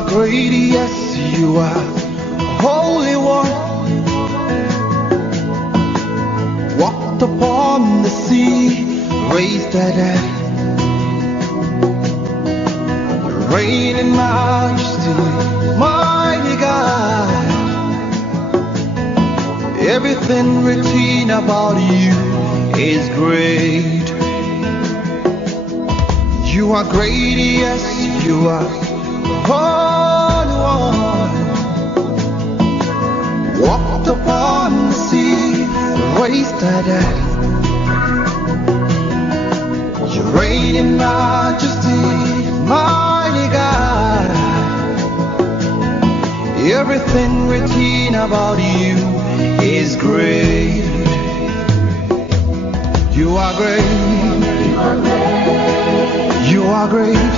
are great, yes, you are Holy One. Walked upon the sea, raised the dead, reign in majesty, mighty God. Everything written about you is great. You are great, yes, you are Holy One. Walked upon the sea, raised the dead. You reign in majesty, mighty God. Everything written about you is great. You are great. You are great.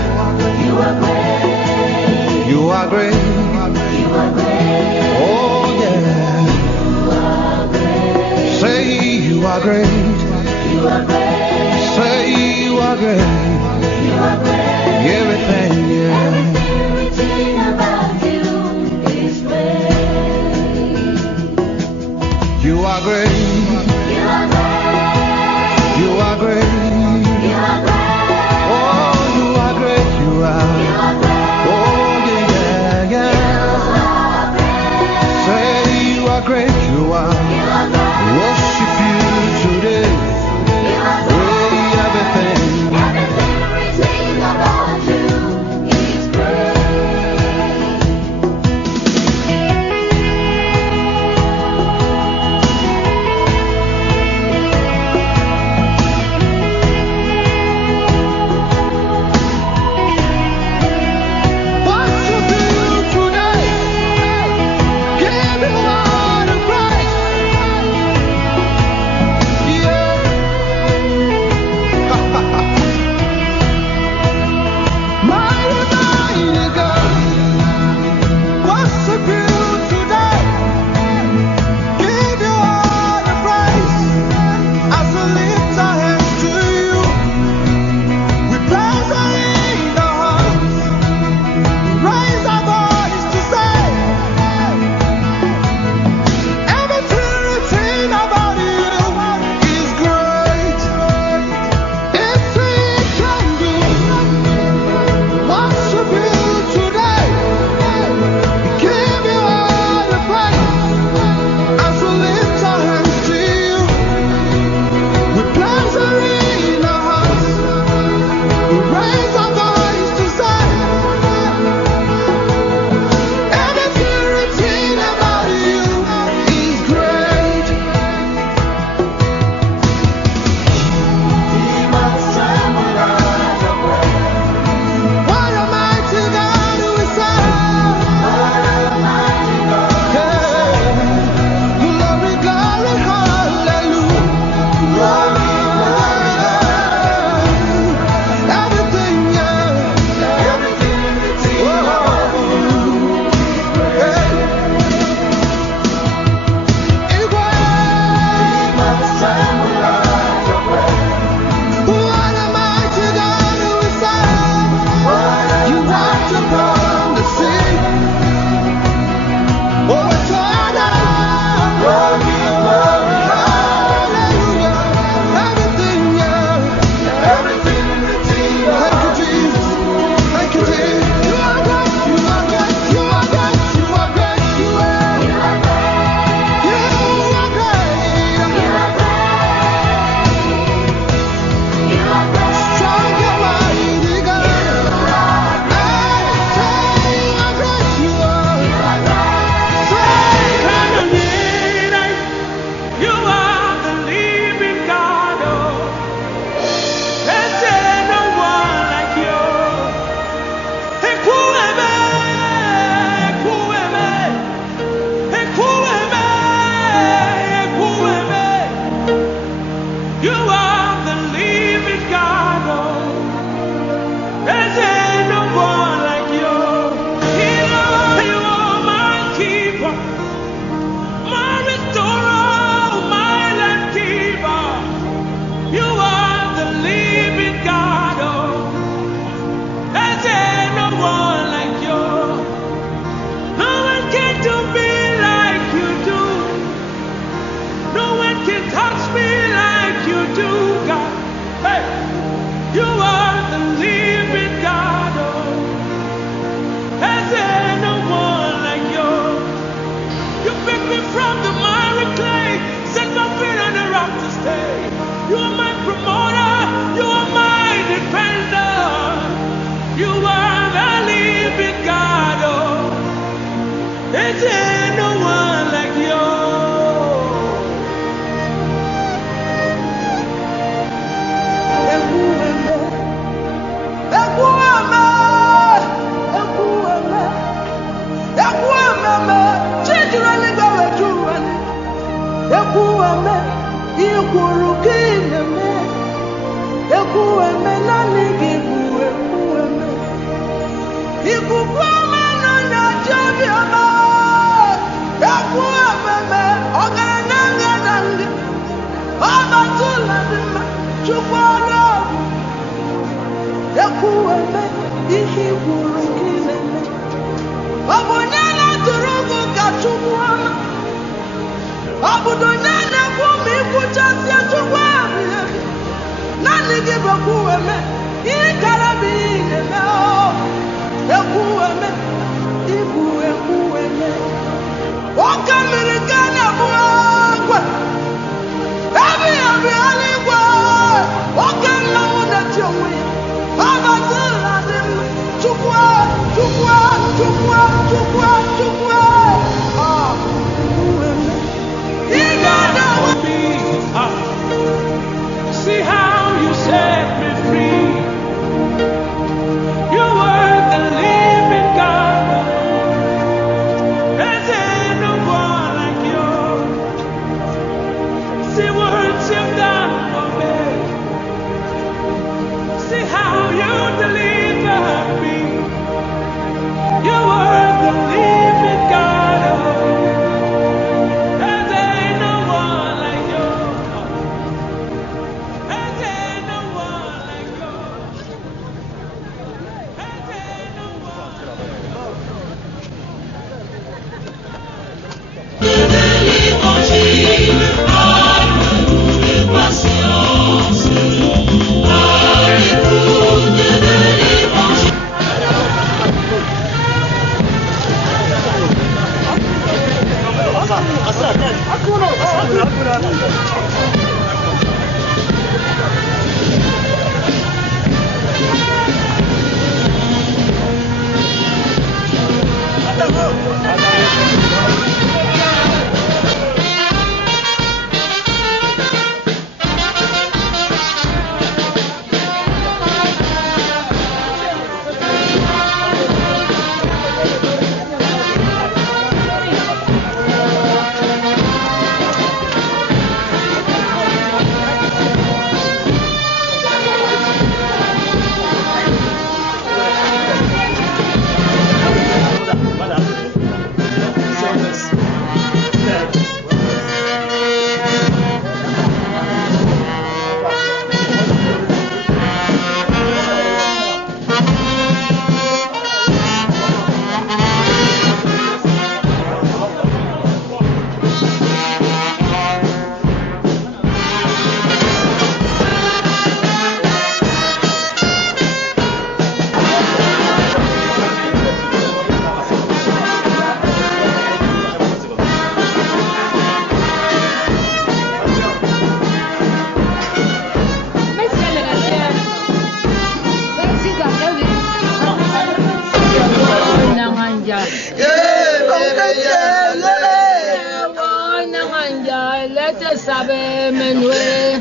You are great. You are great. You are great. Oh yeah. You are great. Say you are great. You are great. Say you are great. You are great. Everything, yeah. Everything written about you is great. You are great. You are great. You are great. You are great. Oh, you are great. You are. You are great. Oh, yeah, yeah, yeah. Say you are great. You are. You are great. Worship you today. You are great. Everything. Everything written about you is great. from the miry clay, set my feet on the rock to stay. You are my promoter, you are my defender. You are the living God, oh. Is there no one like you? See how you set me free. You were the living God. There's no one like you. See what you've done for me. See how you delivered me. You were the living God. There's no one like you. There's no one like you. There's no one. Sabe Manuel.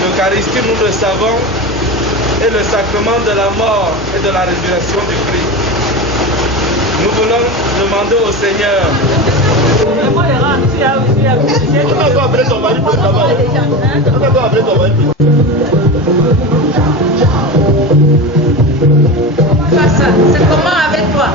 L'Eucharistie, nous le savons, est le sacrement de la mort et de la résurrection du Christ. Nous voulons demander au Seigneur. C'est comment avec toi?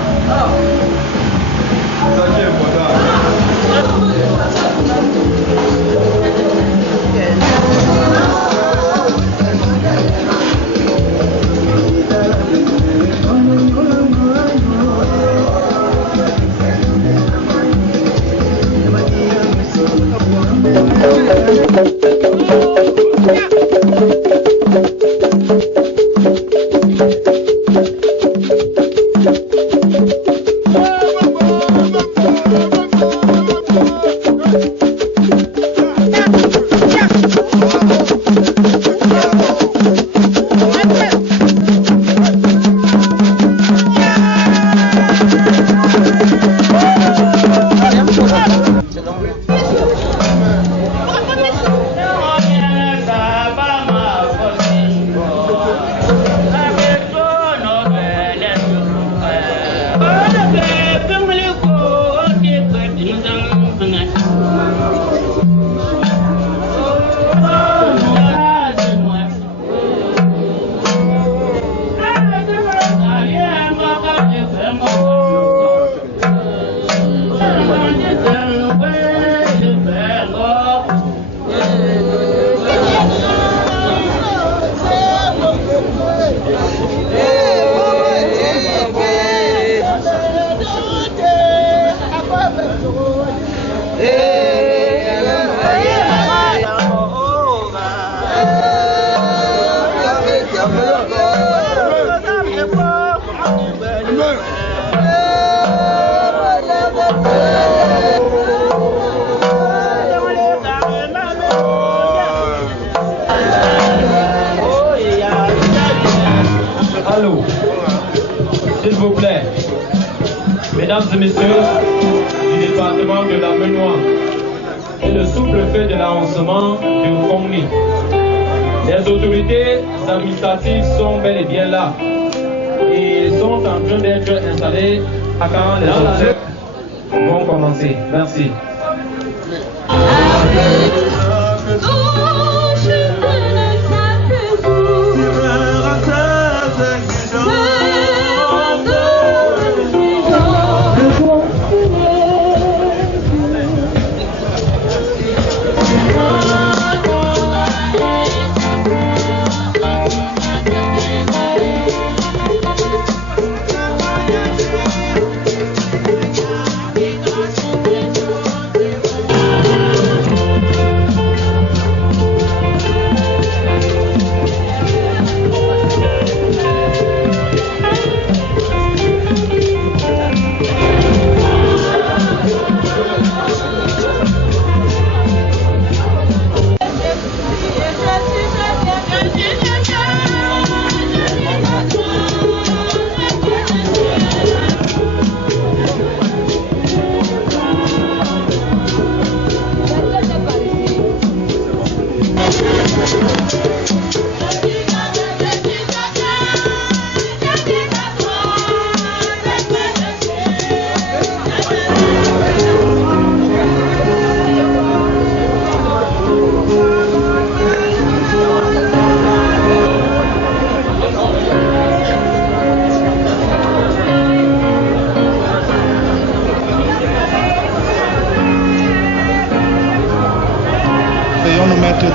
Allô, s'il vous plaît, mesdames et messieurs du département de la Menoie et le sous-préfet de l'arrondissement du Kongni, les autorités administratives sont bel et bien là et sont en train d'être installées quand les objets vont commencer. Merci.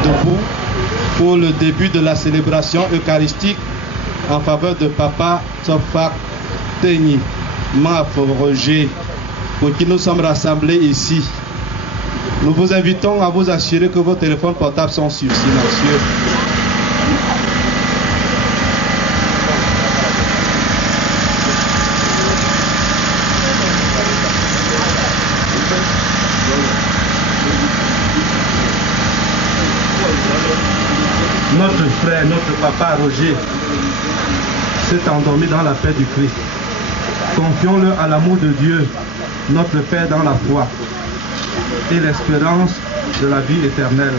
Debout pour le début de la célébration eucharistique en faveur de Papa Tsofak Teni Mafo Roger, pour qui nous sommes rassemblés ici. Nous vous invitons à vous assurer que vos téléphones portables sont sur silencieux. Notre frère, notre papa Roger s'est endormi dans la paix du Christ. Confions-le à l'amour de Dieu, notre Père dans la foi et l'espérance de la vie éternelle.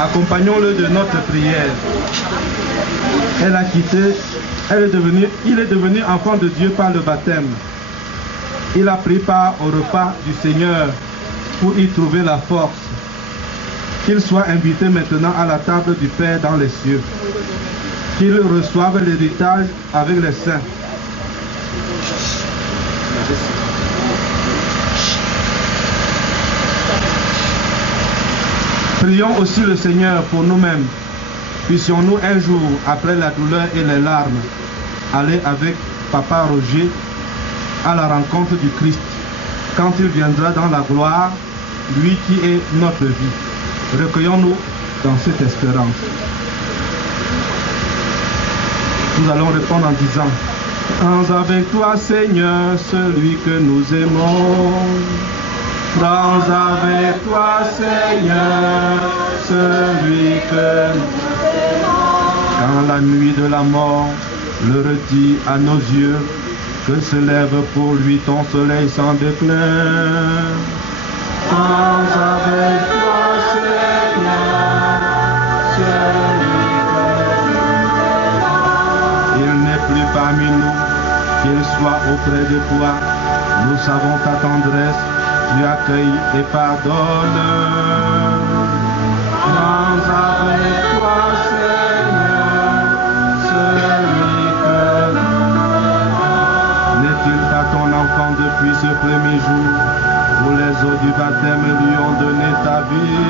Accompagnons-le de notre prière. Il est devenu enfant de Dieu par le baptême. Il a pris part au repas du Seigneur pour y trouver la force. Qu'il soit invité maintenant à la table du Père dans les cieux. Qu'il reçoive l'héritage avec les saints. Prions aussi le Seigneur pour nous-mêmes. Puissions-nous un jour, après la douleur et les larmes, aller avec Papa Roger à la rencontre du Christ, quand il viendra dans la gloire, lui qui est notre vie. Recueillons-nous dans cette espérance. Nous allons répondre en disant: prends avec toi, Seigneur, celui que nous aimons. Prends avec toi, Seigneur, celui que nous aimons. Quand la nuit de la mort le retire à nos yeux, que se lève pour lui ton soleil sans déclin. Prends avec toi, Seigneur, celui que nous aimons. Il n'est plus parmi nous, qu'il soit auprès de toi. Nous savons ta tendresse, tu accueilles et pardonnes. Prends avec toi, Seigneur, celui que nous aimons. N'est-il pas ton enfant depuis ce premier jour, où les eaux du baptême lui ont donné ta vie?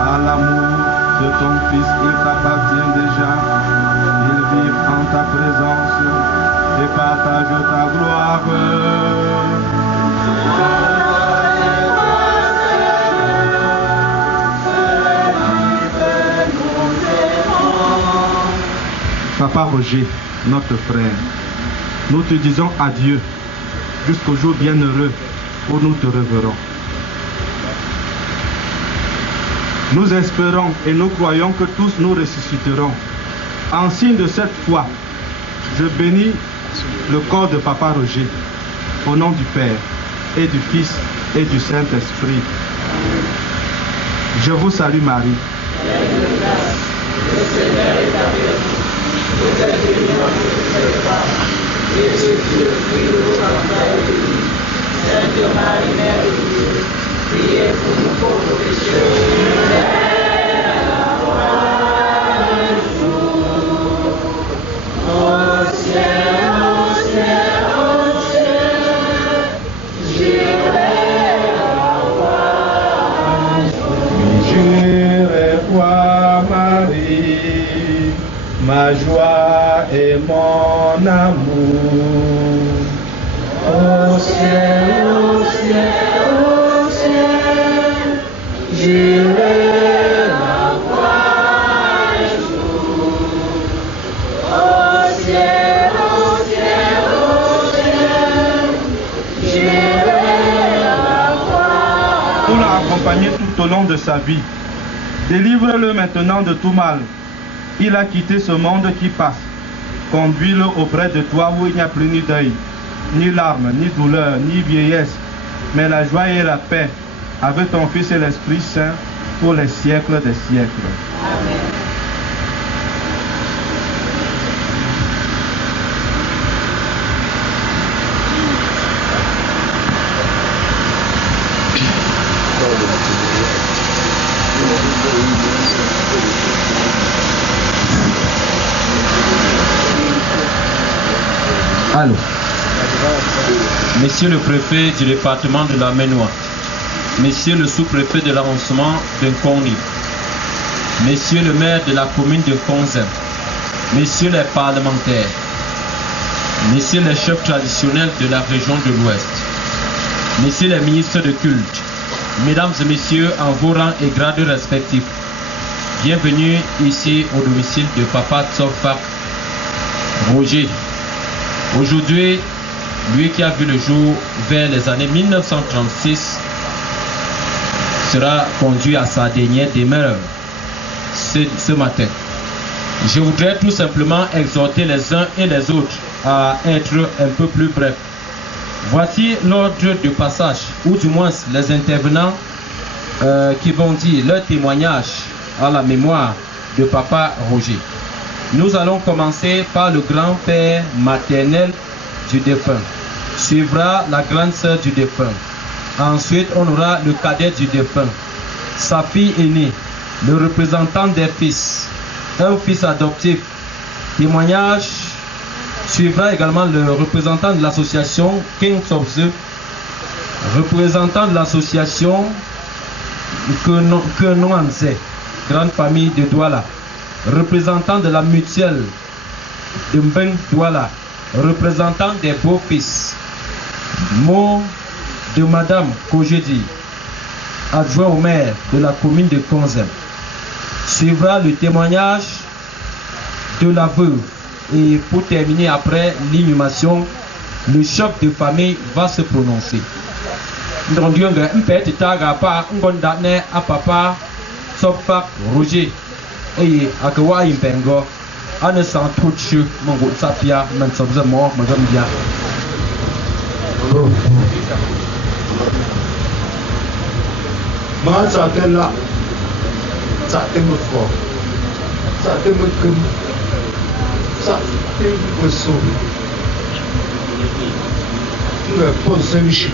À l'amour de ton Fils, il t'appartient déjà. Il vit en ta présence et partage ta gloire. Papa Roger, notre frère, nous te disons adieu jusqu'au jour bienheureux où nous te reverrons. Nous espérons et nous croyons que tous nous ressusciterons. En signe de cette foi, je bénis le corps de Papa Roger, au nom du Père, et du Fils, et du Saint-Esprit. Je vous salue Marie. Le Seigneur est avec vous. Vous êtes bénie entre toutes les femmes, et Jésus, le fruit de vos entrailles, est béni. Sainte Marie, Mère de Dieu, priez pour nous pauvres pécheurs. Ma joie et mon amour. Au ciel, au ciel, au ciel, j'irai la voir un jour. Au ciel, au ciel, au ciel, j'irai la voir. Pour l'accompagner tout au long de sa vie, délivre-le maintenant de tout mal. Il a quitté ce monde qui passe. Conduis-le auprès de toi où il n'y a plus ni deuil, ni larmes, ni douleur, ni vieillesse, mais la joie et la paix avec ton Fils et l'Esprit Saint pour les siècles des siècles. Amen. Allô. Monsieur le préfet du département de la Ménois, Monsieur le sous-préfet de l'arrondissement de Nkongni, Monsieur le maire de la commune de Konzem, Messieurs les parlementaires, Messieurs les chefs traditionnels de la région de l'Ouest, Messieurs les ministres de culte, Mesdames et Messieurs en vos rangs et grades respectifs, bienvenue ici au domicile de Papa Tsofak Roger. Aujourd'hui, lui qui a vu le jour vers les années 1936 sera conduit à sa dernière demeure ce matin. Je voudrais tout simplement exhorter les uns et les autres à être un peu plus brefs. Voici l'ordre de passage, ou du moins les intervenants qui vont dire leur témoignage à la mémoire de Papa Roger. Nous allons commencer par le grand-père maternel du défunt. Suivra la grande sœur du défunt. Ensuite, on aura le cadet du défunt, sa fille aînée, le représentant des fils, un fils adoptif. Témoignage suivra également le représentant de l'association Kings of the, représentant de l'association Kenouanze, grande famille de Douala, représentant de la mutuelle de Mbeng Douala, représentant des beaux-fils, mot de Madame Kojedi, adjoint au maire de la commune de Konzem. Suivra le témoignage de la veuve et pour terminer après l'inhumation, le chef de famille va se prononcer. Papa Tsofak Roger et Akawa Impengo, Anne sans tout chou, mon goût sapia, man sabzamo, madame bien. Ma satella, satemu fo, satemu kum, satemu so. Le possession.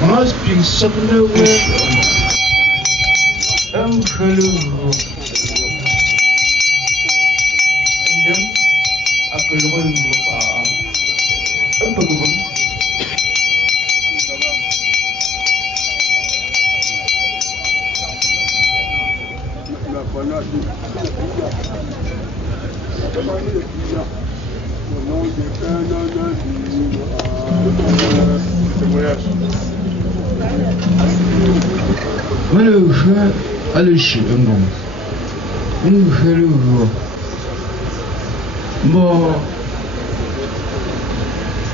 Must be somewhere where I'm hello. And then I could run Hello, Alice, hello,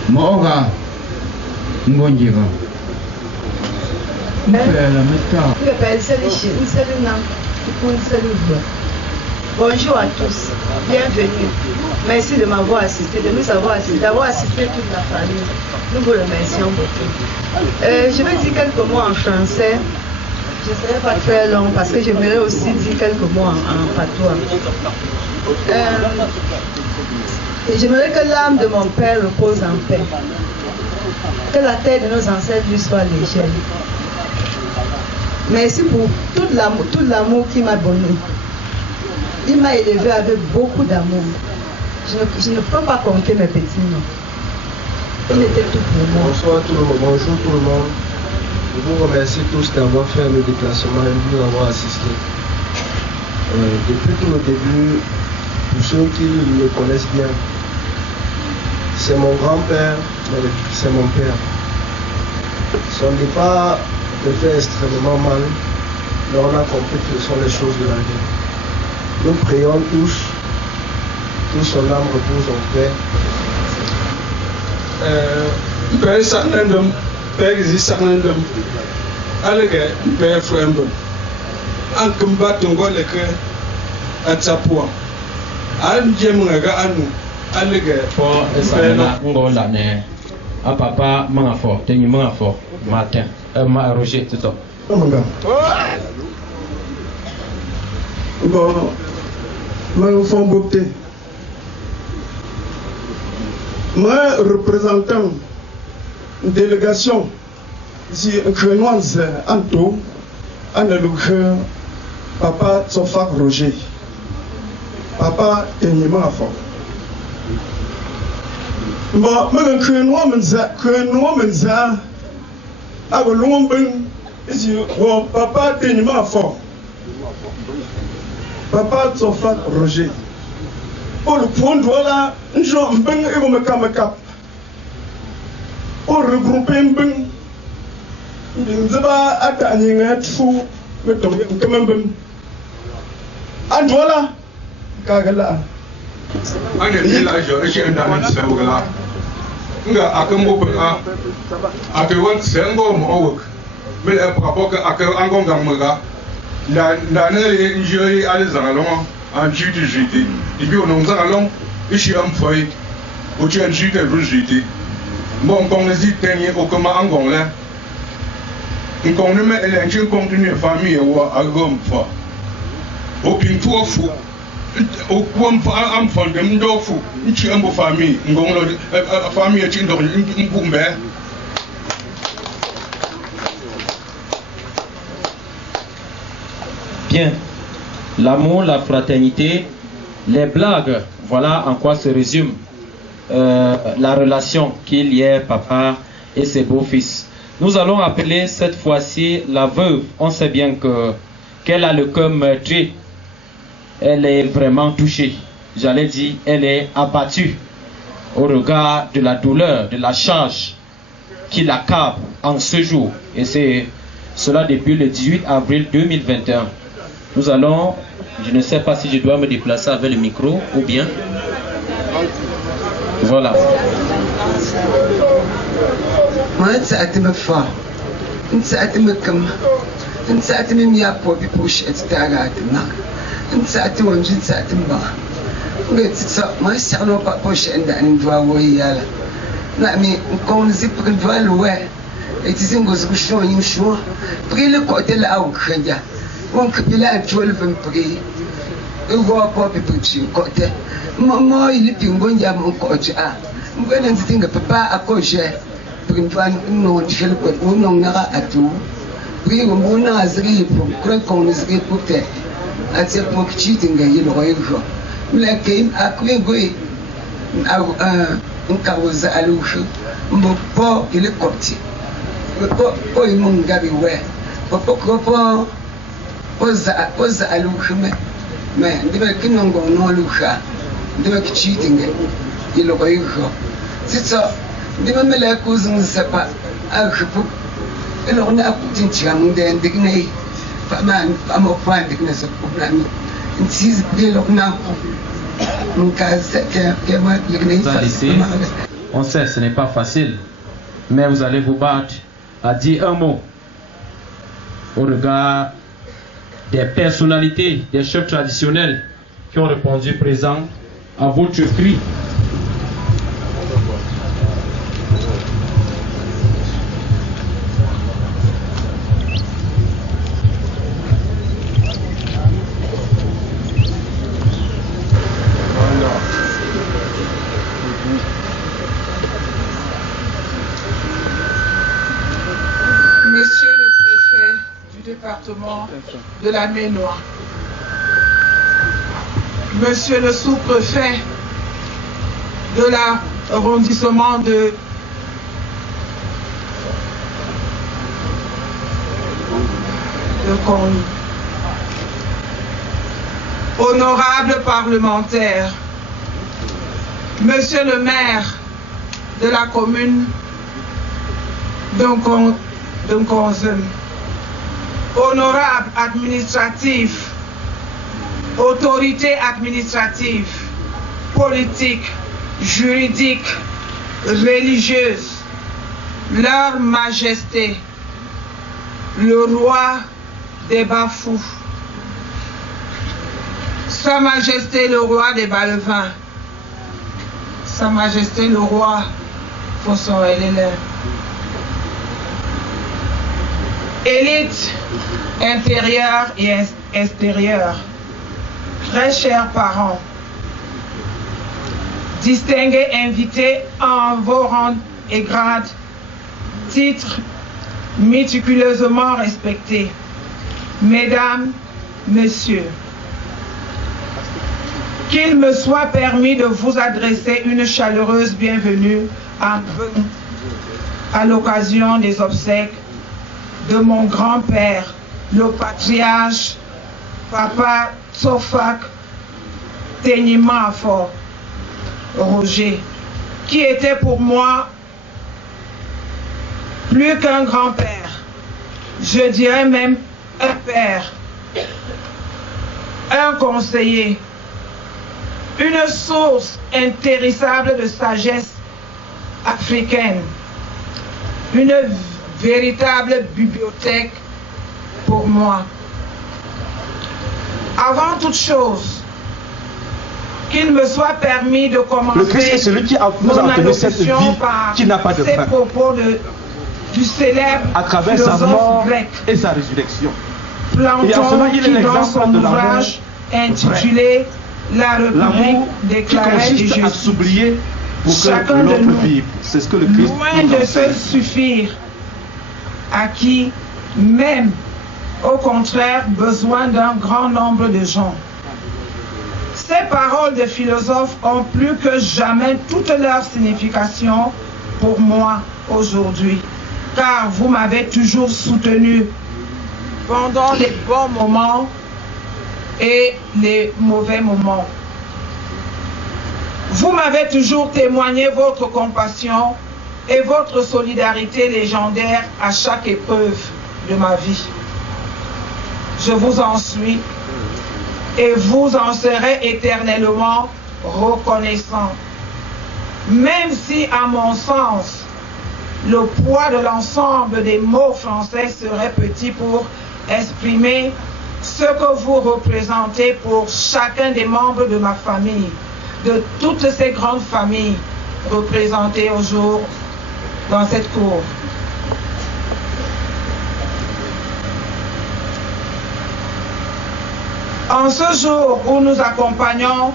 Moga, Ngonjira. Bonjour à tous, bienvenue. Merci de m'avoir assisté, de nous avoir assisté, d'avoir assisté toute la famille. Nous vous remercions beaucoup. Je vais dire quelques mots en français. Je ne serai pas très long parce que j'aimerais aussi dire quelques mots en patois. J'aimerais que l'âme de mon père repose en paix. Que la terre de nos ancêtres lui soit légère. Merci pour tout l'amour qu'il m'a donné. Il m'a élevé avec beaucoup d'amour. Je ne peux pas compter mes petits noms. Il était tout pour moi. Bonsoir tout le monde, bonjour tout le monde. Je vous remercie tous d'avoir fait le déplacement et de nous avoir assisté. Depuis tout le début, pour ceux qui me connaissent bien, c'est mon grand-père, c'est mon père. Son départ me fait extrêmement mal, mais on a compris que ce sont les choses de la vie. Nous prions tous, que son âme repose en paix. Père Saknendum, Père Gizi Saknendum, Alege, Père Frembum, Ankamba Tongo Leke, Atsapua, Anjemaga Anu, Alege, Pour Esana Ngola, à papa Mangafort, Tengi Mangafort, Martin, Roger, tout ça. Bon, moi, fond beauté. Moi, représentant une délégation ici, Grenoise Anto, Analogue, Papa Tsofak Roger, Papa Tenyema Afo. Bon, moi, Grenois Menza, Agolomben, ici, Papa Tenyema Afo. Papa Tsofak Roger. Pour le point de là, nous sommes pour regrouper nous avons atteint un fou, mais nous avons un voilà, Kagala. Un village, j'ai un ami de Saoula. Nga akambo pa apewan sengo mo mais rapport que akangonga mga la ne njoi ale zangalong en juillet juillet et puis on a zangalong ici am foi au tien juillet juillet bon quand les italiens au comment angon là on ne met l'élection continue famille ou agom fa au pin tout fou au quoi am fa dem do fou ci am famille ngong lo famille ci ndok ngumbe. Bien, l'amour, la fraternité, les blagues, voilà en quoi se résume la relation qu'il y a papa et ses beaux-fils. Nous allons appeler cette fois-ci la veuve. On sait bien qu'elle a le cœur meurtri. Elle est vraiment touchée. J'allais dire, elle est abattue au regard de la douleur, de la charge qui l'accable en ce jour. Et c'est cela depuis le 18 avril 2021. Nous allons, je ne sais pas si je dois me déplacer avec le micro ou bien. Voilà. On peut la 12 prix. Il va pas petit côté. Maman, il est une bonne gamme coach. Ah, vous allez dire papa à cocher. Pour une fois, non, je le peux, on n'en a à tout. Puis on a azri pour qu'on est réputé. À ce point que cheating, il aurait eu. La game a cru un carrosse à l'ouche. Mon port, il est côté. Le port, il m'en gagne, ouais. Papa, Oza alukhme me ndibe kinongo no lukha ndibe cheating iloko yikho sitso ndibe mele kuzungsepa akhipu elona akutinchira munde ndigne faman amofandi kneso problème insiz bilo kunako On sait, ce n'est pas facile. mais vous allez vous battre à dire un mot au regard des personnalités, des chefs traditionnels qui ont répondu présent à votre cri. Monsieur le préfet du département de la Maine-Noire, Monsieur le sous-préfet de l'arrondissement de Kongni, honorables parlementaires, Monsieur le maire de la commune d'Nkonzem, honorables administratifs, autorités administratives, politiques, juridiques, religieuses, leur majesté, le roi des Bafous, Sa Majesté le roi des Balevins, Sa Majesté le roi Fosson-Elélin, élite intérieure et extérieure, très chers parents, distingués invités en vos rangs et grades, titres méticuleusement respectés, mesdames, messieurs, qu'il me soit permis de vous adresser une chaleureuse bienvenue à l'occasion des obsèques de mon grand-père, le patriarche Papa Tsofak Tegnimafo Roger, qui était pour moi plus qu'un grand-père, je dirais même un père, un conseiller, une source intéressable de sagesse africaine, une véritable bibliothèque pour moi. Avant toute chose, qu'il me soit permis de commencer le Christ est celui qui nous a donné cette vie qui n'a pas de fin, propos du célèbre à travers sa mort et sa résurrection. Planton, qui dans son ouvrage intitulé La République déclarée de Jésus, chacun de nous, c'est ce que le Christ loin de se suffire, à qui même, au contraire, besoin d'un grand nombre de gens. Ces paroles de philosophes ont plus que jamais toute leur signification pour moi aujourd'hui, car vous m'avez toujours soutenu pendant les bons moments et les mauvais moments. Vous m'avez toujours témoigné votre compassion et votre solidarité légendaire à chaque épreuve de ma vie. Je vous en suis et vous en serez éternellement reconnaissant. Même si, à mon sens, le poids de l'ensemble des mots français serait petit pour exprimer ce que vous représentez pour chacun des membres de ma famille, de toutes ces grandes familles représentées au jour dans cette cour. En ce jour où nous accompagnons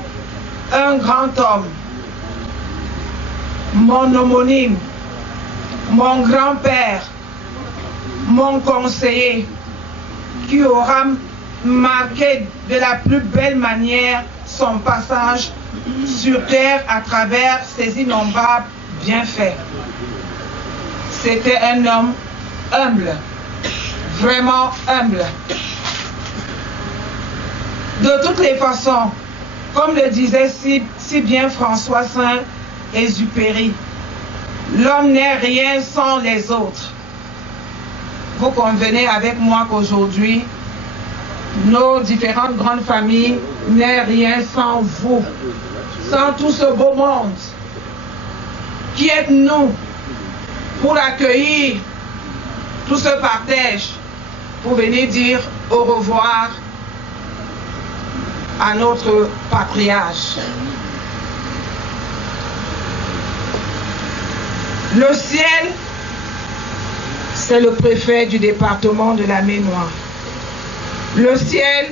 un grand homme, mon homonyme, mon grand-père, mon conseiller, qui aura marqué de la plus belle manière son passage sur terre à travers ses innombrables bienfaits. C'était un homme humble, vraiment humble. De toutes les façons, comme le disait si bien François Saint-Exupéry, l'homme n'est rien sans les autres. Vous convenez avec moi qu'aujourd'hui, nos différentes grandes familles n'est rien sans vous, sans tout ce beau monde qui êtes nous, pour accueillir tout ce partage, pour venir dire au revoir à notre patriarche. Le ciel, c'est le préfet du département de la Ménois. Le ciel,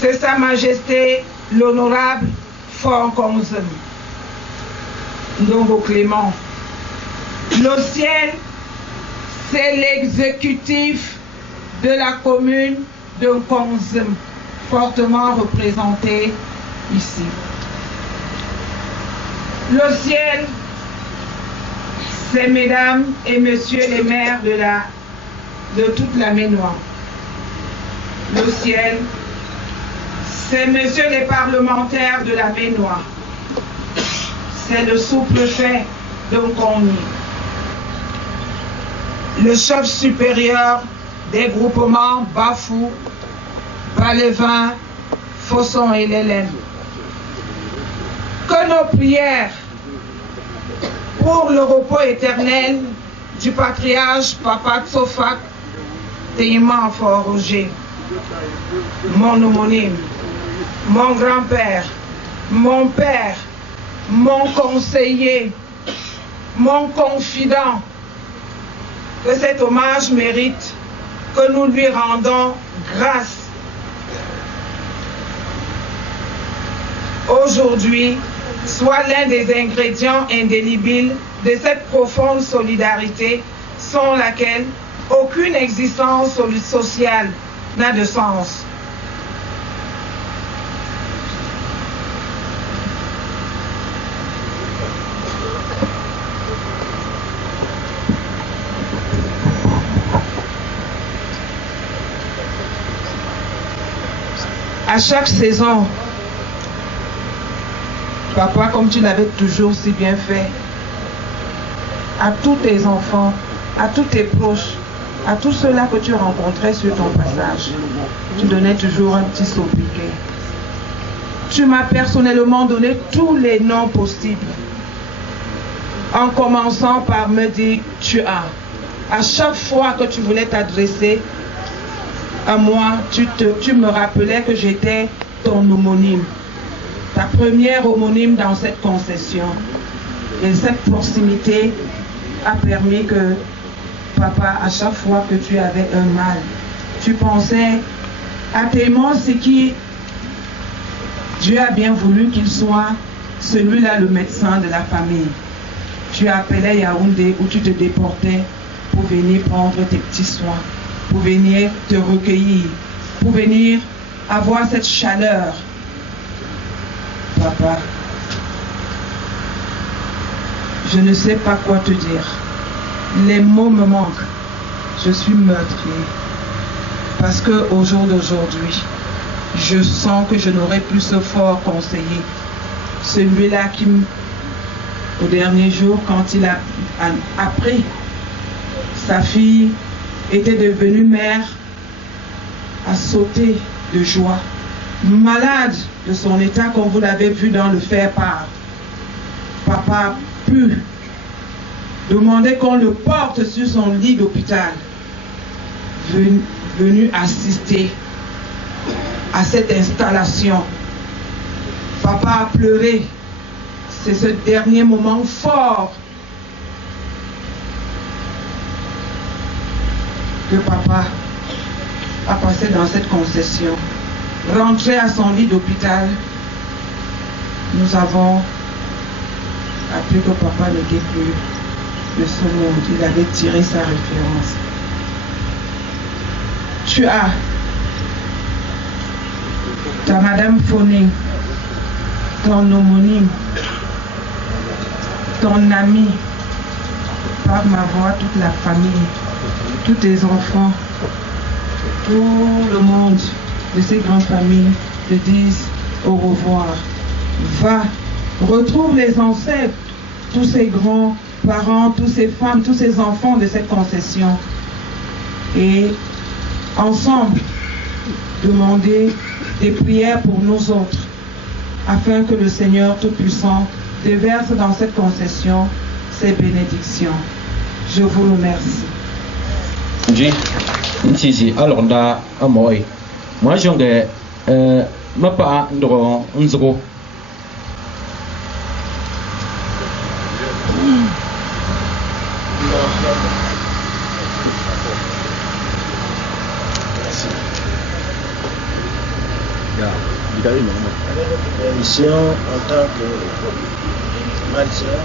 c'est Sa Majesté l'Honorable Fonkonzem Ndongo Clément. Le ciel, c'est l'exécutif de la commune de Nkonzem, fortement représenté ici. Le ciel, c'est mesdames et messieurs les maires de toute la Ménois. Le ciel, c'est messieurs les parlementaires de la Ménois. C'est le sous-préfet de Nkonni. Le chef supérieur des groupements Bafou, Balévin, Fosson et l'Hélène. Que nos prières pour le repos éternel du patriarche Papa Tsofak Teima Fort Roger, mon homonyme, mon grand-père, mon père, mon conseiller, mon confident, que cet hommage mérite que nous lui rendons grâce. Aujourd'hui, soit l'un des ingrédients indélébiles de cette profonde solidarité sans laquelle aucune existence sociale n'a de sens. À chaque saison, Papa, comme tu l'avais toujours si bien fait, à tous tes enfants, à tous tes proches, à tous ceux-là que tu rencontrais sur ton passage, tu donnais toujours un petit sobriquet. Tu m'as personnellement donné tous les noms possibles, en commençant par me dire tu as. À chaque fois que tu voulais t'adresser à moi, tu me rappelais que j'étais ton homonyme. Ta première homonyme dans cette concession. Et cette proximité a permis que, papa, à chaque fois que tu avais un mal, tu pensais à tes mots, c'est qui Dieu a bien voulu qu'il soit celui-là le médecin de la famille. Tu appelais Yaoundé où tu te déportais pour venir prendre tes petits soins, pour venir te recueillir, pour venir avoir cette chaleur. Papa, je ne sais pas quoi te dire. Les mots me manquent. Je suis meurtrier. Parce qu'au jour d'aujourd'hui, je sens que je n'aurai plus ce fort conseiller. Celui-là qui, au dernier jour, quand il a appris, sa fille était devenue mère, a sauté de joie. Malade de son état, comme vous l'avez vu dans le faire-part. Papa a pu demander qu'on le porte sur son lit d'hôpital, venu assister à cette installation. Papa a pleuré. C'est ce dernier moment fort que papa a passé dans cette concession. Rentré à son lit d'hôpital, nous avons appris que papa n'était plus de ce monde. Il avait tiré sa référence. Tu as ta Madame Foning, ton homonyme, ton ami, par ma voix, toute la famille, tous tes enfants, tout le monde de ces grandes familles te disent au revoir. Va, retrouve les ancêtres, tous ces grands-parents, toutes ces femmes, tous ces enfants de cette concession. Et ensemble, demander des prières pour nous autres, afin que le Seigneur Tout-Puissant déverse dans cette concession ses bénédictions. Je vous remercie. Alors, moi, j'ai ma part de mission en tant que malsœur,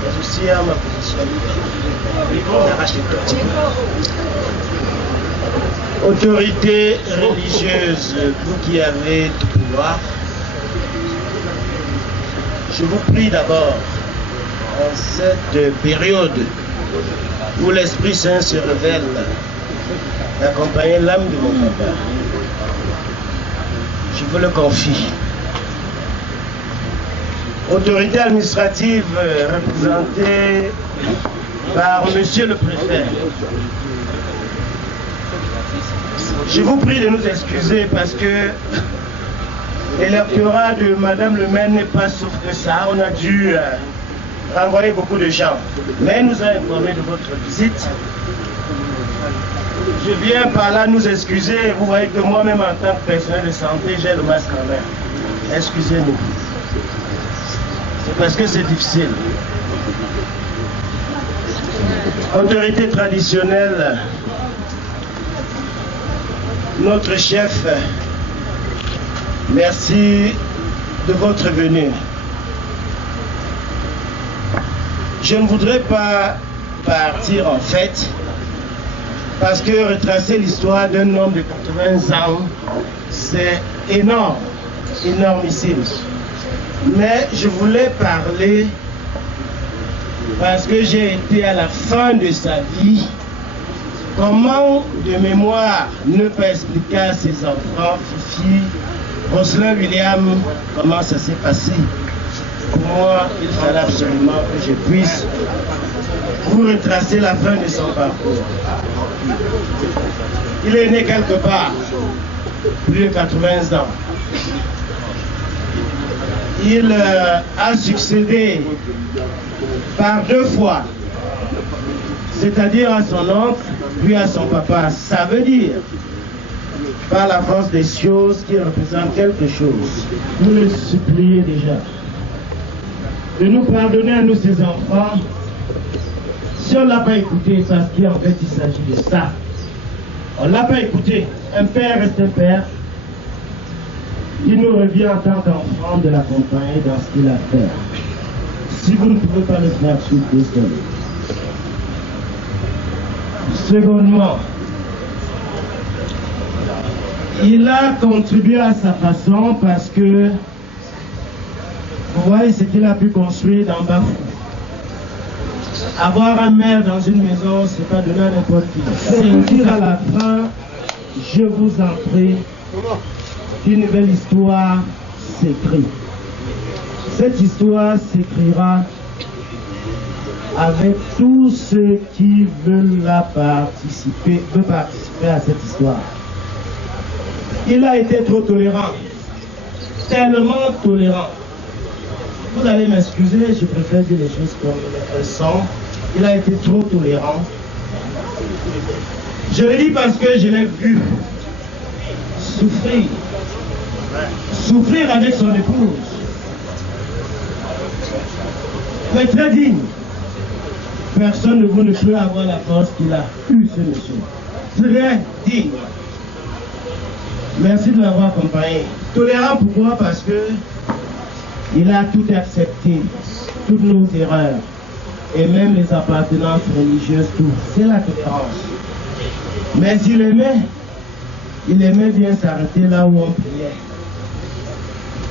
mais aussi à ma position autorité religieuse, vous qui avez tout pouvoir, je vous prie d'abord, en cette période où l'Esprit Saint se révèle, d'accompagner l'âme de mon papa. Je vous le confie. Autorité administrative représentée par Monsieur le Préfet. Je vous prie de nous excuser parce que l'électorat de Madame le maire n'est pas sauf que ça. On a dû renvoyer beaucoup de gens. Mais elle nous a informé de votre visite. Je viens par là nous excuser. Vous voyez que moi-même en tant que personnel de santé, j'ai le masque en main. Excusez-nous. C'est parce que c'est difficile. Autorité traditionnelle, notre chef, merci de votre venue. Je ne voudrais pas partir en fête, parce que retracer l'histoire d'un homme de 80 ans, c'est énorme, énormissime. Mais je voulais parler parce que j'ai été à la fin de sa vie. Comment de mémoire ne pas expliquer à ses enfants, Fifi, Roselyn, William, comment ça s'est passé? Pour moi, il fallait absolument que je puisse vous retracer la fin de son parcours. Il est né quelque part, plus de 80 ans. Il a succédé par 2 fois, c'est-à-dire à son oncle, puis à son papa. Ça veut dire, par la force des choses, qu'il représente quelque chose. Vous le suppliez déjà de nous pardonner à nous, ses enfants. Si on ne l'a pas écouté, parce qu'en fait il s'agit de ça. On ne l'a pas écouté. Un père reste un père. Il nous revient en tant qu'enfant de l'accompagner dans ce qu'il a fait. Si vous ne pouvez pas le faire, je suis désolé. Secondement, il a contribué à sa façon parce que vous voyez ce qu'il a pu construire dans Bafou. Avoir un maire dans une maison, c'est pas donner à n'importe qui. C'est dire à la fin, je vous en prie, qu'une nouvelle histoire s'écrit. Cette histoire s'écrira avec tous ceux qui veulent participer à cette histoire. Il a été trop tolérant, tellement tolérant. Vous allez m'excuser, je préfère dire les choses comme elles sont. Il a été trop tolérant. Je le dis parce que je l'ai vu souffrir. Souffrir avec son épouse. Mais très digne. Personne de vous ne peut avoir la force qu'il a eu, ce monsieur. Très digne. Merci de l'avoir accompagné. Tolérant pourquoi? Parce que il a tout accepté, toutes nos erreurs, et même les appartenances religieuses, tout. C'est la tolérance. Mais il aimait bien s'arrêter là où on priait.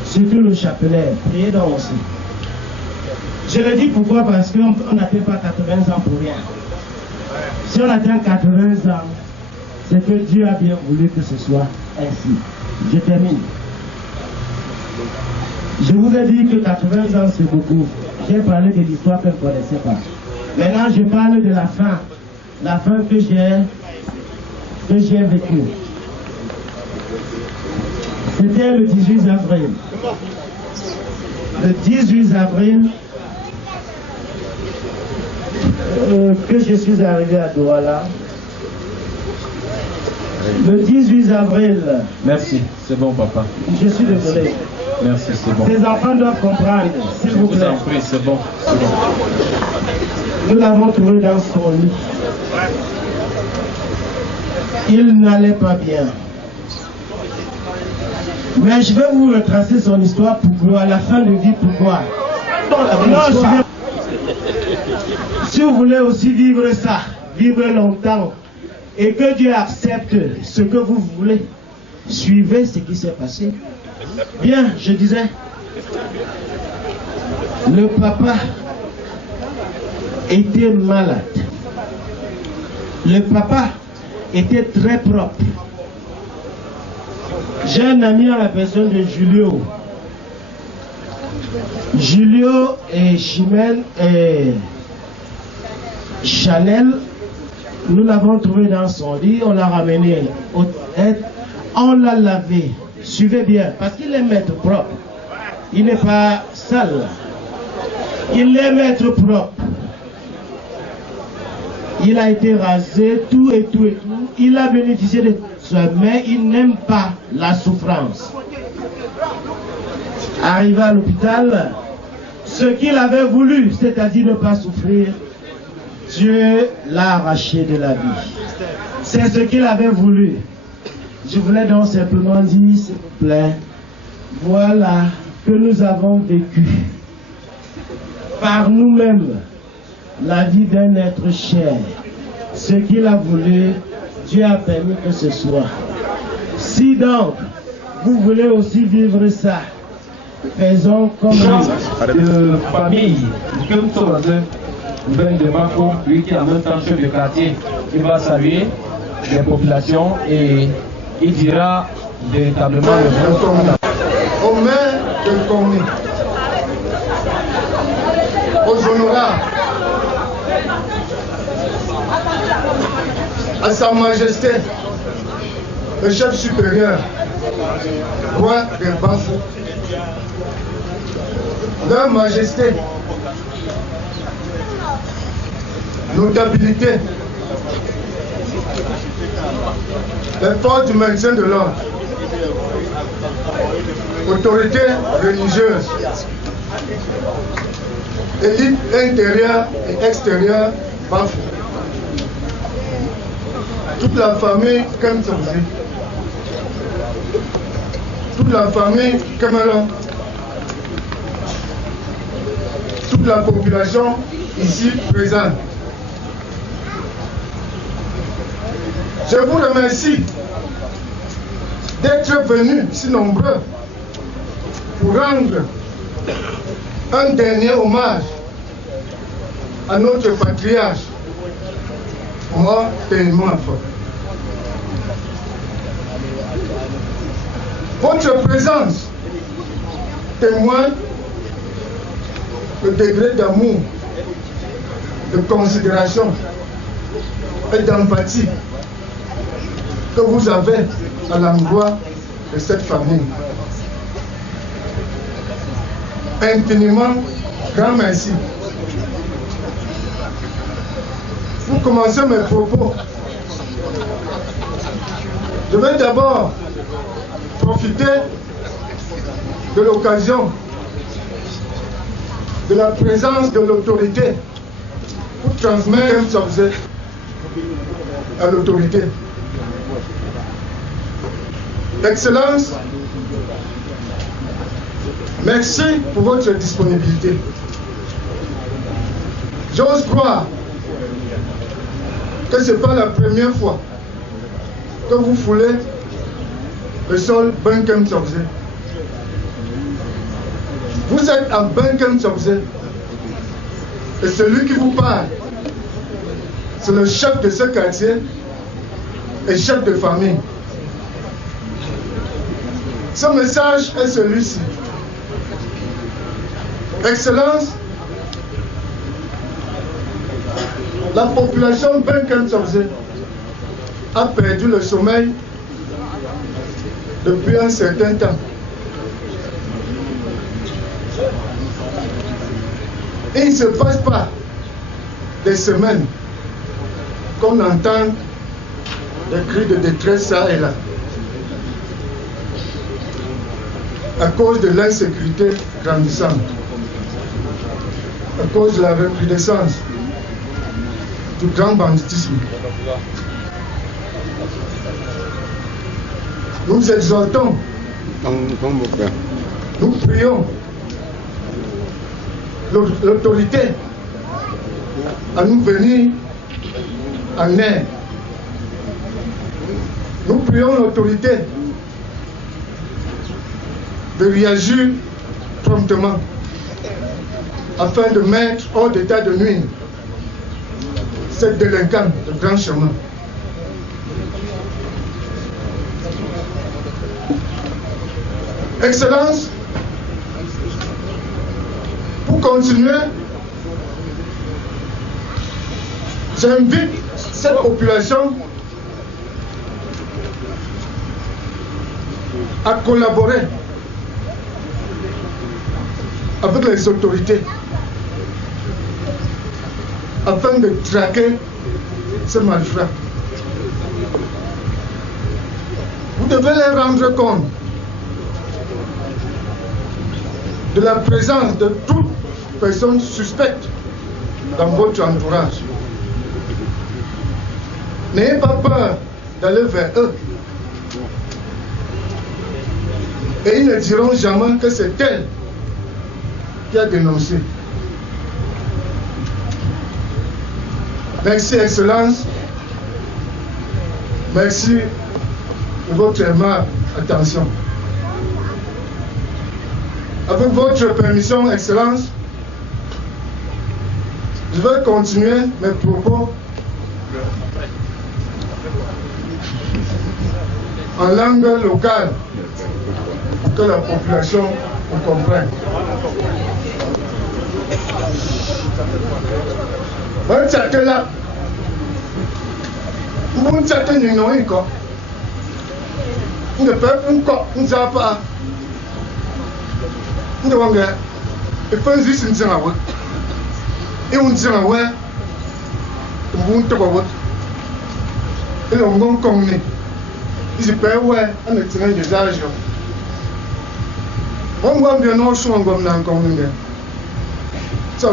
Surtout le chapelet, priez donc aussi. Je le dis pourquoi? Parce qu'on n'atteint pas 80 ans pour rien. Si on atteint 80 ans, c'est que Dieu a bien voulu que ce soit ainsi. Je termine. Je vous ai dit que 80 ans c'est beaucoup. J'ai parlé de l'histoire que je ne connaissais pas. Maintenant je parle de la fin que j'ai vécue. C'était le 18 avril. Le 18 avril que je suis arrivé à Douala le 18 avril. Merci, c'est bon papa. Je suis désolé. Merci, c'est bon. Ces enfants doivent comprendre, s'il vous plaît. Je vous en prie, c'est bon, c'est bon. Nous l'avons trouvé dans son lit. Il n'allait pas bien. Mais je vais vous retracer son histoire pour à la fin de vie, pourquoi. Si vous voulez aussi vivre ça, vivre longtemps, et que Dieu accepte ce que vous voulez, suivez ce qui s'est passé. Bien, je disais, le papa était malade. Le papa était très propre. J'ai un ami à la personne de Julio. Julio et Chimène et Chanel, nous l'avons trouvé dans son lit, on l'a ramené au tête, on l'a lavé. Suivez bien, parce qu'il aime être propre. Il n'est pas sale. Il aime être propre. Il a été rasé, tout et tout et tout. Il a bénéficié de ça, mais il n'aime pas la souffrance. Arrivé à l'hôpital, ce qu'il avait voulu, c'est-à-dire ne pas souffrir, Dieu l'a arraché de la vie. C'est ce qu'il avait voulu. Je voulais donc simplement dire, s'il vous plaît, voilà que nous avons vécu par nous-mêmes la vie d'un être cher. Ce qu'il a voulu, Dieu a permis que ce soit. Si donc, vous voulez aussi vivre ça, faisons comme de famille, de Marco, lui qui est en même temps chef de quartier, il va saluer les populations et il dira véritablement le bon. Aux mains de Conné, aux honorables, à Sa Majesté, le chef supérieur, roi des Bafou, leur Majesté, notabilité, les forces du maintien de l'ordre, autorités religieuses, élite intérieure et extérieure, Bafou, toute la famille Kemsomzi, toute la famille Cameroun, toute la population ici présente. Je vous remercie d'être venus si nombreux pour rendre un dernier hommage à notre patriarche, mort tellement fort. Votre présence témoigne le degré d'amour, de considération et d'empathie que vous avez à l'endroit de cette famille. Infiniment grand merci. Pour commencer mes propos, je vais d'abord profiter de l'occasion de la présence de l'autorité pour transmettre un objet à l'autorité. Excellence, merci pour votre disponibilité. J'ose croire que ce n'est pas la première fois que vous foulez le sol Bankem Tsobze. Vous êtes à Bankem Tsobze et celui qui vous parle, c'est le chef de ce quartier et chef de famille. Ce message est celui-ci. Excellence, la population Bankem Tsobze a perdu le sommeil depuis un certain temps. Il ne se passe pas des semaines qu'on entend des cris de détresse ça et là, à cause de l'insécurité grandissante, à cause de la recrudescence du grand banditisme. Nous exhortons, nous prions l'autorité à nous venir en aide. Nous prions l'autorité de réagir promptement afin de mettre hors d'état de nuire cette délinquante de grand chemin. Excellence, pour continuer, j'invite cette population à collaborer avec les autorités afin de traquer ces malfrats. Vous devez les rendre compte de la présence de toute personne suspecte dans votre entourage. N'ayez pas peur d'aller vers eux. Et ils ne diront jamais que c'est elle qui a dénoncé. Merci, Excellence. Merci de votre aimable attention. Avec votre permission, Excellence, je vais continuer mes propos en langue locale pour que la population vous comprenne. Bon, c'est là. Bon, c'est que nous n'avons pas. Nous ne pouvons pas. Nous n'avons pas. Nous devons faire. Et faire juste une chose. Et on dit ouais. On va te voir. Et on va communiquer. Ils peuvent ouais. On est tiré des âges. On va bien nous soigner comme dans communiquer. Ça.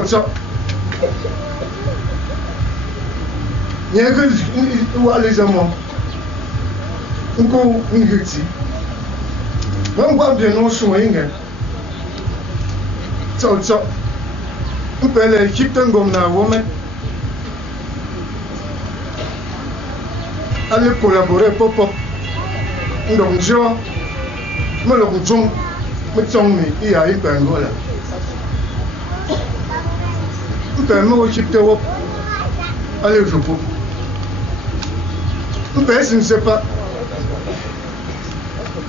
Il y a que les amants. On peut une victime. On va bien nous soigner. Ça. On peut l'équipe d'un gomme dans woman. Allez collaborer pour donc je me le bouton me tombe il y a une pengola. On peut me l'équipe de wop. Allez je peux. On peut je ne sais pas.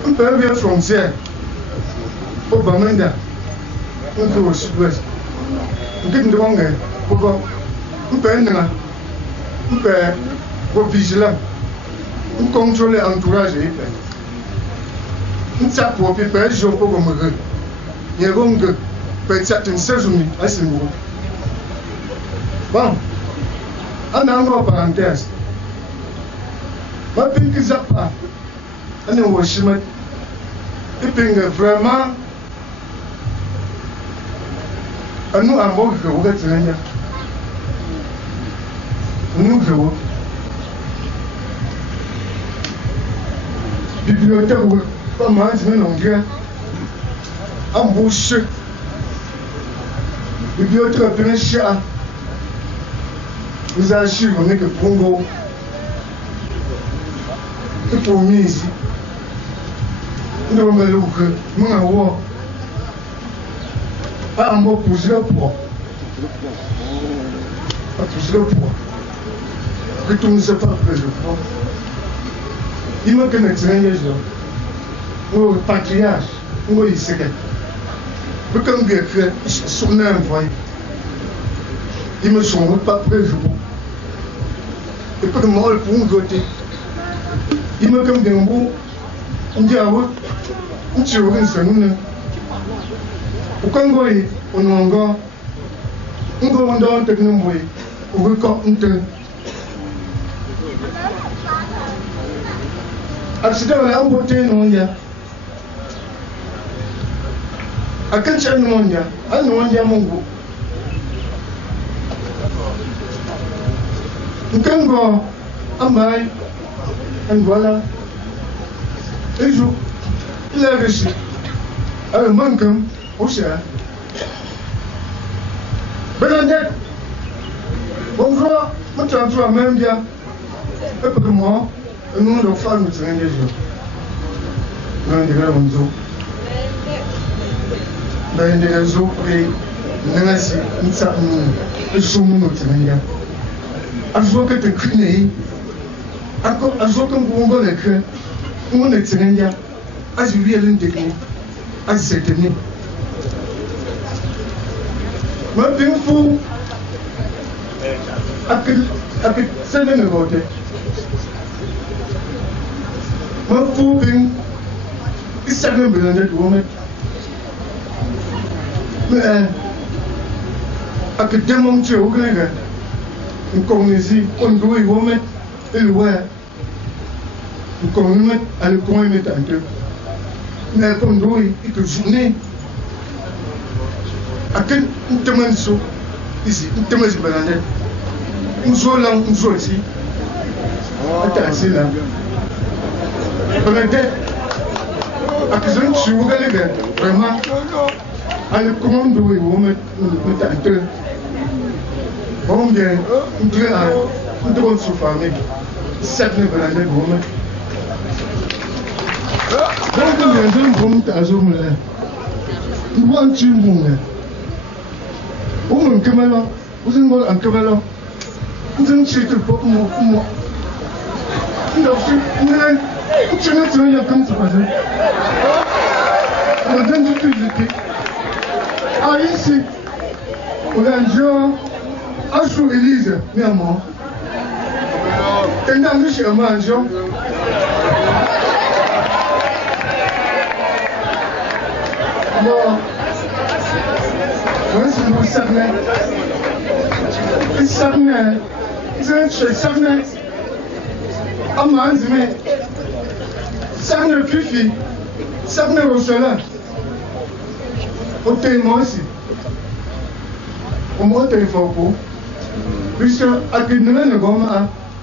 On peut bien frontière. Au Bamenda. On peut au sud-ouest. On peut nous demander pourquoi. On peut être vigilant. On contrôle l'entourage et on s'appuie pour faire des choses comme ça. Il y a un peu de saison à ce niveau. Bon, on a encore parenthèse. Je pense que ça pas. On est au chemin. Et puis vraiment, nous avons que vous êtes là. Nous jouons. Bibliothèque, pas mal de l'anglais. Embauche. Bibliothèque, plein de chats. Nous archives, on n'est que Pongo. Et pour nous ici, nous avons le que nous avons. Ah, on va pousser le poids. On va pousser le poids. Que tout ne se fasse pas le poids. Il me connaît très bien. Au patriarche, au lycée. Pour qu'on vienne faire son envoi. Ils me sont pas prêts. Et pour que moi, pour me voter. Il me comme d'un bout. On dit à vous, on tire une seconde. Pourquoi on va on a encore. On va en donner un technologie. record accident la ambote no ya akan chan no ya an no ya mungu nkango amai and voilà et je il a réussi alors mankam osia Bernadette bonjour moi tu as même bien et pour moi nous le femmes nous traîner jo non de grave zo ben de zo et nasi nsa so mu nous traîner azo que te criner ako azo que bongo le que on ne traîner as you really take as certainly ma bien fou ak sene ne vote ma fou bien isagne Bernadette woman mais ak demom che oglega nkonisi ondoi woman elwa nkonime al koime tante mais ondoi ito journée akan nteman so isi nteman si Bernadette nzo lang nzo si ata sila Bernadette akizon chuga lega vraiment al commando we woman tante bon bien ndre a ndron su famille cette Bernadette woman donc bien je bon ta zo me la tu chimbunga Omen Kamala, wasn't more and Kamala, wasn't she to put more? No, she not so young comes to us. And then you do it. I see. Well, Ashu Elisa, mi amor. And I'm just a man, Joe. No. Once you submit, it's submit, it's submit. A man's me. Submit Fifi, submit Rochella. Hotel Mossy. Au téléphone pour. Puisque à qui nous ne gomme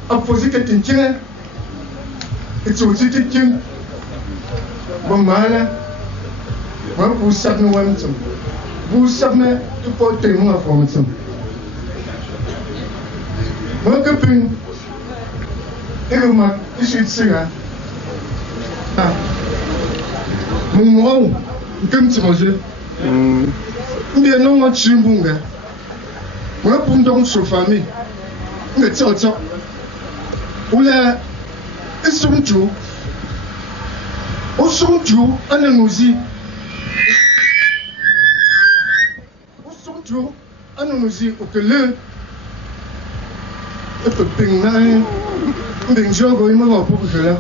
à poser que tu tiens. Et tu aussi tu tiens. Bon mal. Moi pour submit one time. Vous savez, il faut témoin à formation. Mon copain, il m'a dit que c'est ça. Mon mot, comme tu manges. Bien non, moi, je suis bon gars. Moi, pour donc sur famille, mais tiens, tiens. Ou là, ils sont tous. Ils sont tous, on a nous dit. Anonusi okele epe pingna mbengjogo ima pour kela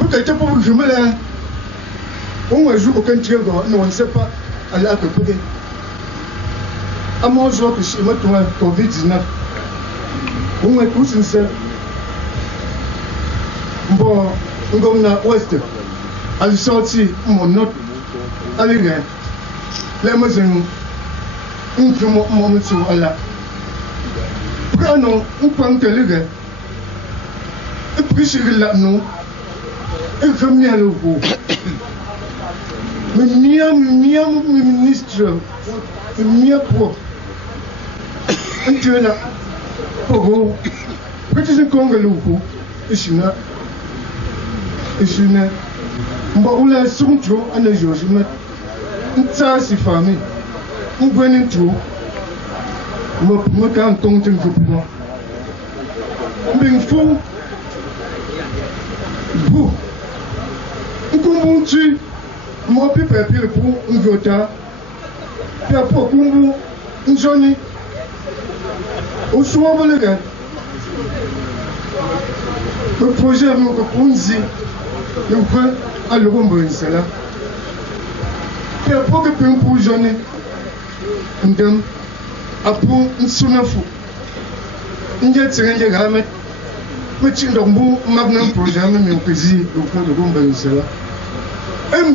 peut-être pour que je me la on va jouer aucun tir on ne sait pas aller à peu près à mon jour que je me trouve Covid-19 on va tous sincère bon on na ouest à sortir mon note allez bien les maisons un peu mon sur Allah prenons un point de l'égard et puis sur la non et comme à l'eau mais miam ministre mia pro un peu là pour petit congo l'eau ici là bon là sont trop à la journée ça c'est famille on venait tout moi quand on tient tout pour mais fou vous comment tu moi puis papier pour un vota puis après comment une journée au soir le gars le projet nous proposé nous prend à le bon ça là puis après que pour journée ndem apu nsunafu nje tsenge gamet mechindo mbu magnum projet me pezi au fond de gomba nsela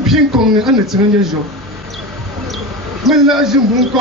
bien qu'on ane tsenge jo mais là je m'bon ko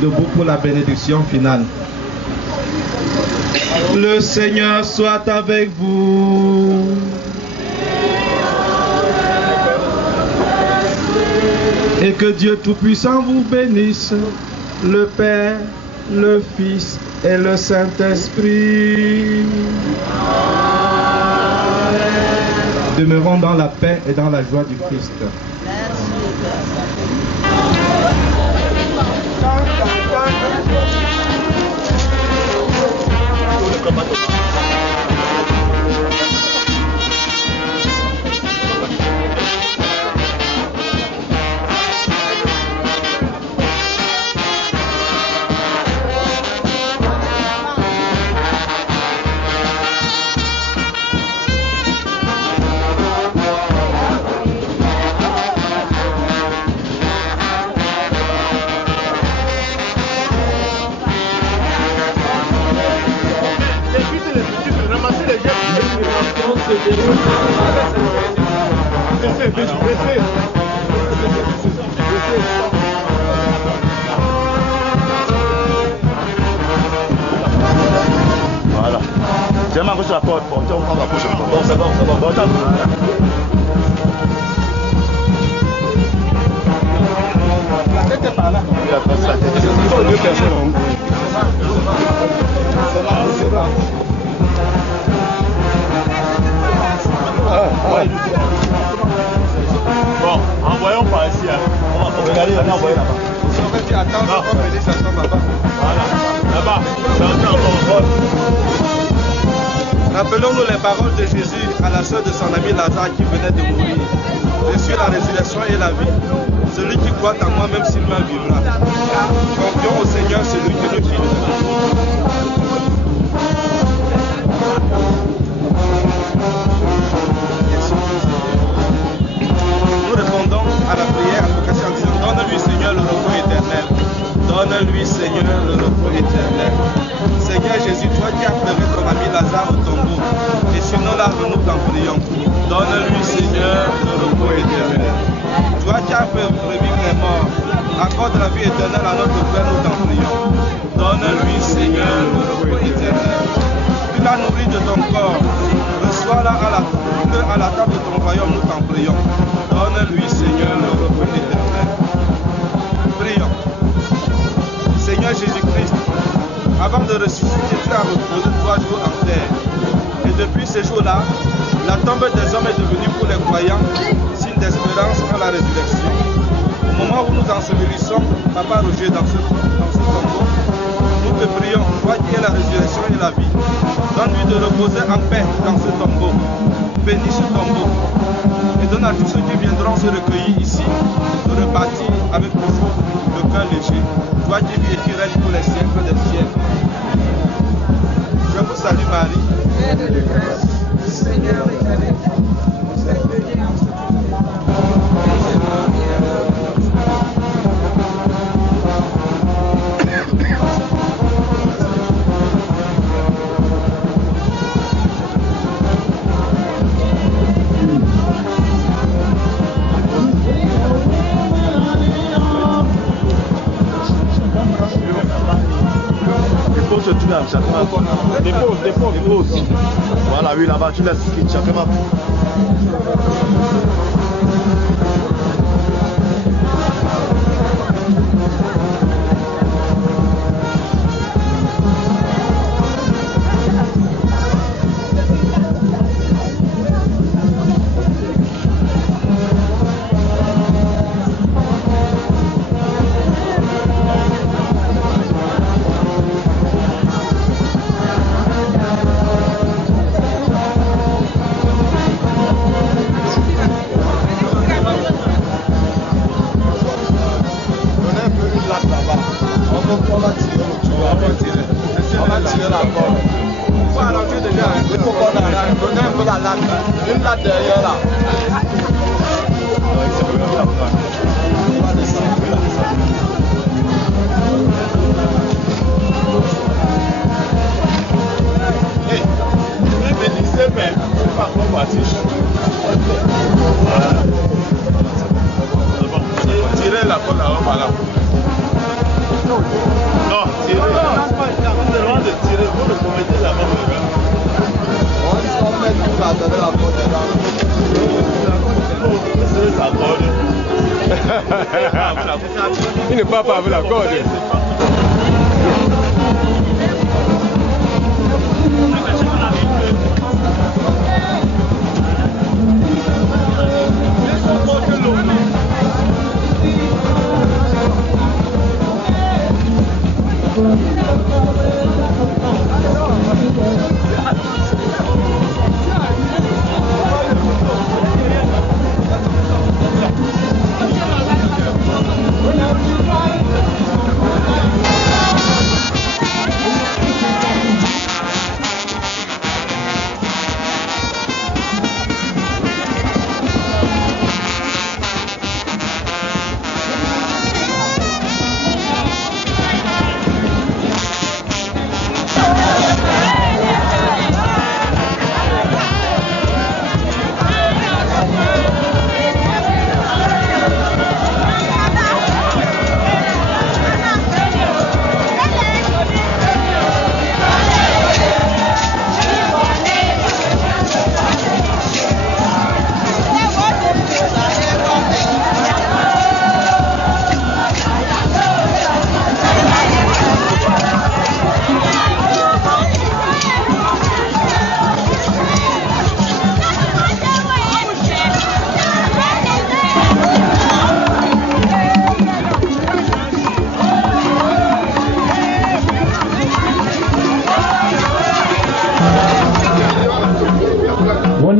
Debout pour la bénédiction finale. Le Seigneur soit avec vous. Et que Dieu Tout-Puissant vous bénisse, le Père, le Fils et le Saint-Esprit. Demeurons dans la paix et dans la joie du Christ. Voilà. J'ai marqué sur la porte. Bon, tiens, on prend la prochaine fois. Bon, c'est bon, c'est bon. Bon, attends. La tête est par là. Il a passé la tête. Il faut deux personnes. C'est là. Bon, envoyons par ici. Hein. On va regarder, on va envoyer là-bas. Si on fait attends, on va venir, ça tombe là-bas. Voilà, là-bas. Rappelons-nous les paroles de Jésus à la sœur de son ami Lazare qui venait de mourir. Je suis la résurrection et la vie. Celui qui croit en moi, même s'il meurt, vivra. Confions au Seigneur, celui que nous prions. Nous répondons à la prière invocation en disant: donne-lui, Seigneur, le repos éternel. Donne-lui, Seigneur, le repos éternel. Seigneur Jésus, toi qui as pleuré ton ami Lazare au tombeau, et sinon là, nous t'en prions. Donne-lui, Seigneur, le repos éternel. Toi qui as fait revivre les morts, accorde la vie éternelle à notre Père, nous t'en prions. Donne-lui, Seigneur, le repos éternel. Tu l'as nourri de ton corps, reçois-la à la table de ton royaume, nous t'en prions. Donne-lui, Seigneur, le repos éternel. Prions. Seigneur Jésus-Christ, avant de ressusciter, tu as reposé 3 jours en terre. Et depuis ce jour-là, la tombe des hommes est devenue pour les croyants signe d'espérance à la résurrection. Au moment où nous ensevelissons Papa Roger dans ce tombeau, nous te prions, toi qui es la résurrection et la vie, donne-lui de reposer en paix dans ce tombeau. Bénis ce tombeau et donne à tous ceux qui viendront se recueillir ici de repartir avec toujours le cœur léger. Toi qui vis et qui règnes pour les siècles des siècles. Je vous salue Marie. Pleine de grâce, le Seigneur est avec vous. Vous êtes bénie entre toutes les femmes. Dépose. Voilà, oui, là-bas, tu laisses chacun. Tirez la colle là-bas par là. Non, tirez. Vous êtes loin de tirer, vous le commettez là-bas. On va mettre tout là, donner la porte là. Il n'est pas avec la corde.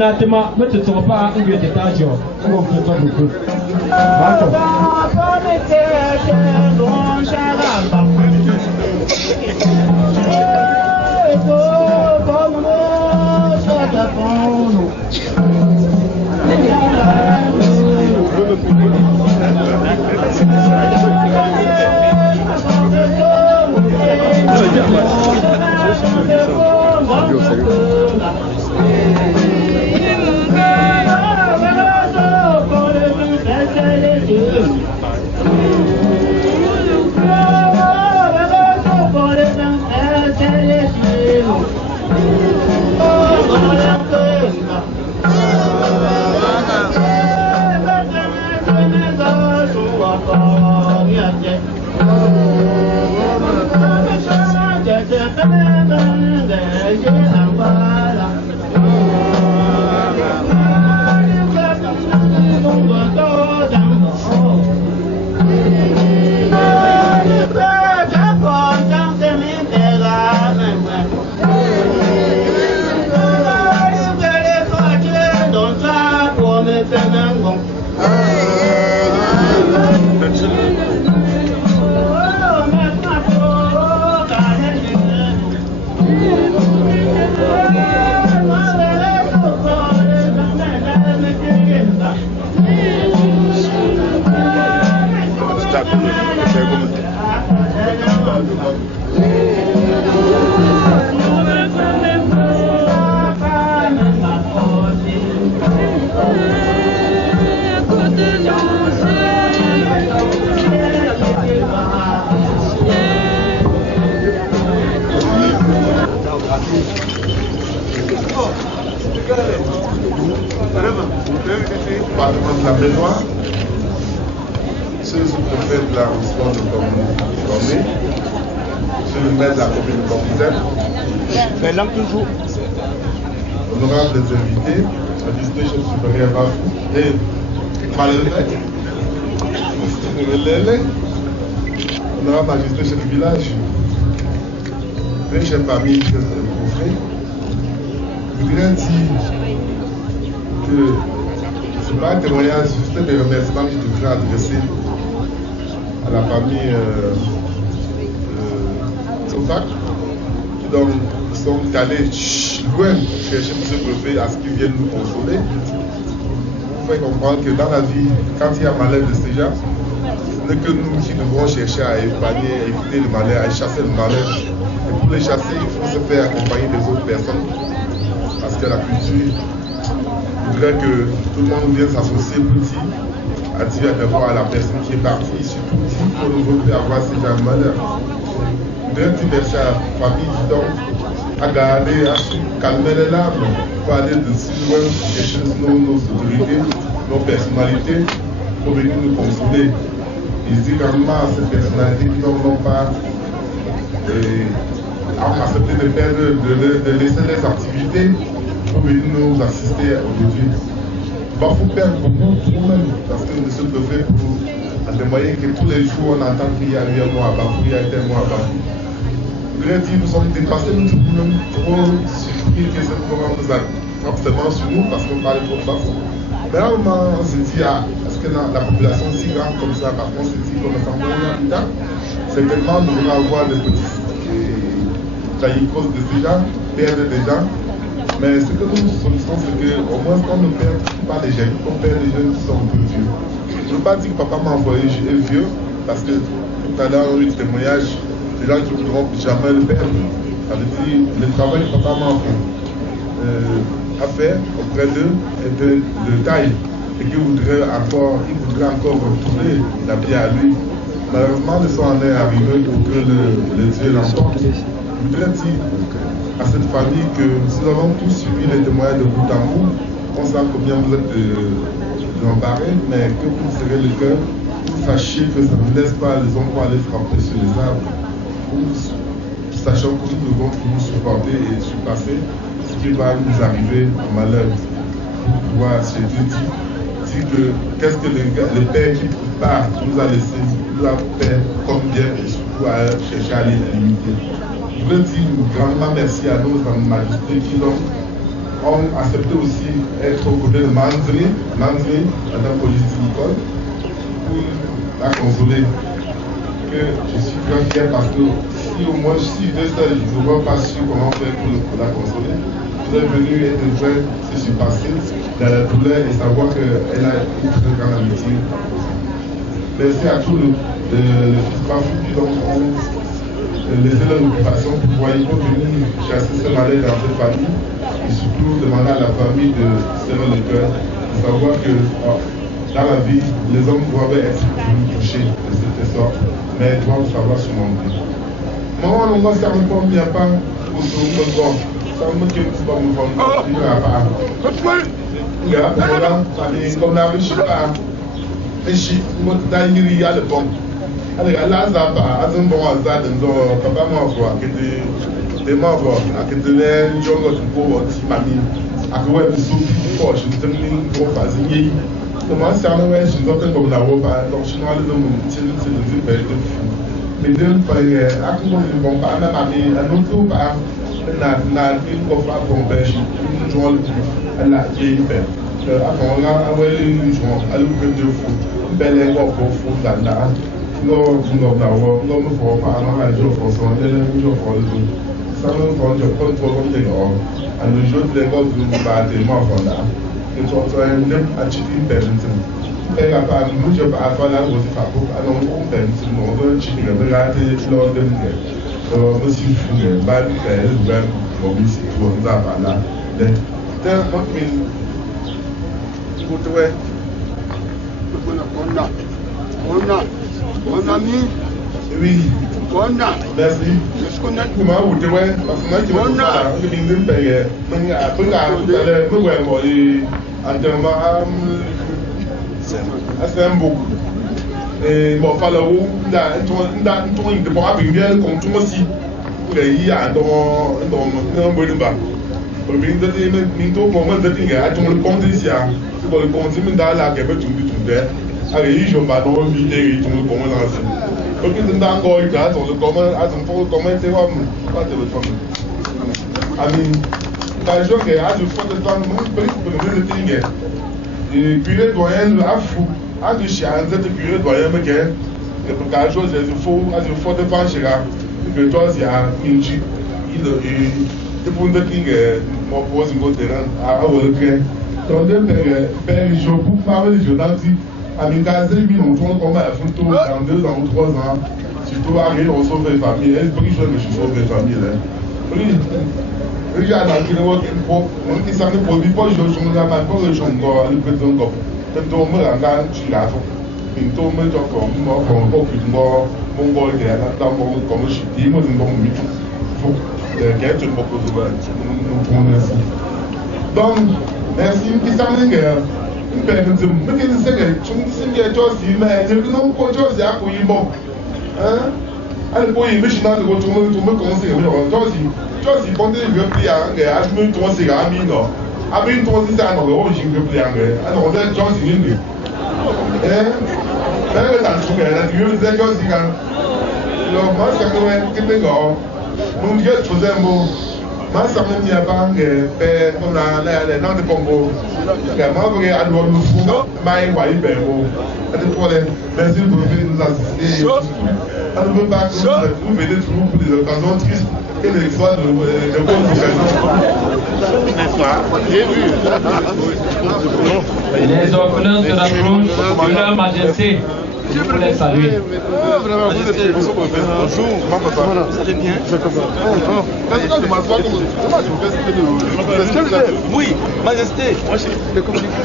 Honnêtement, mais tu ne seras pas un vieux étage. On va faire ça beaucoup. La mémoire, c'est le sous-préfet de l'arrondissement de Cornet, c'est le maire de la commune de Cornitaine. Maintenant toujours. Honorables invités, magistré chef supérieur Bafou et Malélé, honorable magistré chef du village, très chers familles, chers confrères, je voudrais dire que ce n'est pas un témoignage, juste des remerciements que je voudrais adresser à la famille Sofac, qui donc sont allés loin chercher M. le préfet à ce qu'il vienne nous consoler. Vous pouvez comprendre que dans la vie, quand il y a malheur de ce genre, ce n'est que nous qui devons chercher à épargner, à éviter le malheur, à chasser le malheur. Et pour les chasser, il faut se faire accompagner des autres personnes. Parce que la culture voudrait que tout le monde vienne s'associer petit à dire d'abord à la personne qui est partie, surtout petit, pour ne plus avoir ce genre de malheur. Je voudrais dire merci à la famille qui donc a gardé, à calmer les larmes pour aller de si loin chercher nos autorités, nos personnalités pour venir nous consoler. Et je dis également à ces personnalités qui n'ont pas accepté de laisser les activités pour venir nous assister aujourd'hui. Bafou perd beaucoup, trop même, parce que M. le préfet a témoigné que tous les jours on entend qu'il y a eu un mois à Bafou, il y a eu un mois à Bafou. Je voudrais dire, nous sommes dépassés, nous sommes trop surpris que ce programme nous a forcément sur nous parce qu'on parle trop de Bafou. Mais là, on se dit, est-ce que la population si grande comme ça, par contre, on se dit qu'on ne s'en va rien plus tard, certainement nous allons avoir des petits caïcos de ces gens, perdre des gens. Mais ce que nous sollicitons, c'est qu'au moins qu'on ne perd pas les jeunes, qu'on perd les jeunes qui sont un peu vieux. Je ne veux pas dire que papa m'a envoyé vieux, parce que tout à l'heure, on a eu des témoignages, des gens qui ne voudront jamais le perdre. Ça veut dire le travail que papa m'a à faire auprès d'eux est de taille et qu'il voudrait encore retrouver la vie à lui. Malheureusement, le sang en est arrivé pour que le Dieu l'emporte. Je voudrais dire à cette famille que nous avons tous suivi les témoignages de bout en bout. On sent combien vous êtes embarrés, mais que vous serrez le cœur, vous sachiez que ça ne laisse pas les hommes pour aller frapper sur les arbres. Sachant que nous devons nous supporter et surpasser ce qui va nous arriver en malheur. Pour pouvoir se dire que qu'est-ce que le Père qui part nous a laissé, nous a fait comme bien et surtout à chercher à les limiter. Je voudrais dire grandement merci à nos magistrats qui ont ont accepté aussi être aux côtés de Manzri, Madame Police Nicole, pour la consoler. Que je suis très fier parce que si au moins si j'étais seul, je ne vois pas sûr comment faire pour la consoler. Je suis venu et de vrai se surpasser dans la douleur et savoir qu'elle a une très grande amitié. Merci à tous le fils Bafou qui ont laissé leur occupation pour pouvoir venir chasser ce malheur dans cette famille et surtout demander à la famille de serrer le cœur, de savoir que dans la vie, les hommes doivent être touchés de cette sorte, mais ils doivent savoir surmonter. Moi, on va faire un peu bien pas pour tout le monde. Ça me dit que c'est pas mon fond. Il n'y a pas. Il y a pas. Comme la riche, mais je suis d'ailleurs à le bon. Allez, là, ça va. À ce moment, ça, papa m'a fait que des membres, à que des gens qui pour mamie, à que ouais, je suis pour faire comment ça ne va je ne sais comme la robe donc je n'ai pas c'est le bel de fou mais d'un pays à quoi nous vont pas même avec un autre pas na une coffre à pomper une joie elle a été fait avant là on va les gens à l'ouverture de fou belle et pour fou là non me faut pas non la joie pour son le jour pour le ça me prend je prends trop comme des gars à le jour de l'école vous pas tellement voilà que tu as un achieving parenting. Et la part où je vais faire la rose fabrique, alors on parenting, on doit achieving a variety de l'ordre de monsieur Fougue, Bad Bell, Web, Mobis, tout ça va là. Then, what mean, go to where? On a mis. Oui. Merci. Comment vous devez parce que moi qui me parle, je viens de me payer. Mais après là, tout à l'heure, me voyez moi entièrement c'est un beaucoup. Et bon, falloir de pouvoir bien comme tout aussi. Il y a dans un bon débat. Pour bien de dire, minto pour moi de dire, à tout le compte ici, c'est pour le compte dans la Québec tout de. Allez, je vais pas dans le milieu tout le monde ensemble. Donc, ils sont encore là, on le commente, c'est pas téléphone. I mean, la joie que a du fond de temps, nous pour le dire, et puis les doyens à fou, à du chien, c'est puis les doyens mais que le bagage c'est faux, à du fond de temps chez là, que toi il y a une chi, il pour le dire, moi pose une autre à le créer. Donc, père, je vous parle de Jonathan. À mes cases, ils m'ont trouvé comme un photo dans 2 ans ou 3 ans. Surtout à rien, on sauve les familles. Elle est plus jeune, mais je sauve les familles. Oui, regarde, on s'en est produit pas, je suis là, mais pas le jour, le président. Peut-être on me regarde, tu l'as fait. Puis on me dit encore, moi, mon gars, il est là, dans mon comme je dis, moi, je ne peux pas. Faut que tu me poses nous merci. Donc, merci, qui s'en est parents make it say that chung get just man you know ko just ya ko yimo and boy missionary go to make on say just ponte le play ang as me to say ga mi no abi to say say no go jing le play ang and on that just in English very that to get that you say just can lo ma sa ko ke go mun get to them ma sa me mi abang pe on la dans de Congo que moi vous à nous fou mai wa ibe mo et pour les merci de nous assister à nous pas vous venez toujours pour des occasions tristes et des fois de bonnes occasions n'est-ce pas j'ai vu les ordonnances de la cour de leur majesté. Je vous laisse saluer. Vraiment, vous êtes bonjour. Ça va bien? Oui, majesté.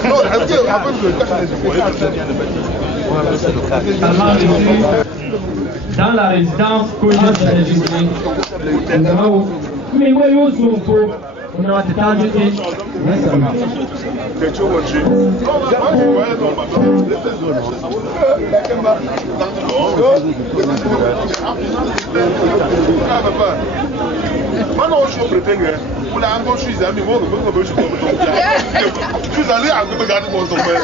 Non, est-ce que avant de dans la résidence on a maintenant je suis prétendant pour la encore je suis ami moi je suis allé à regarder mon sommet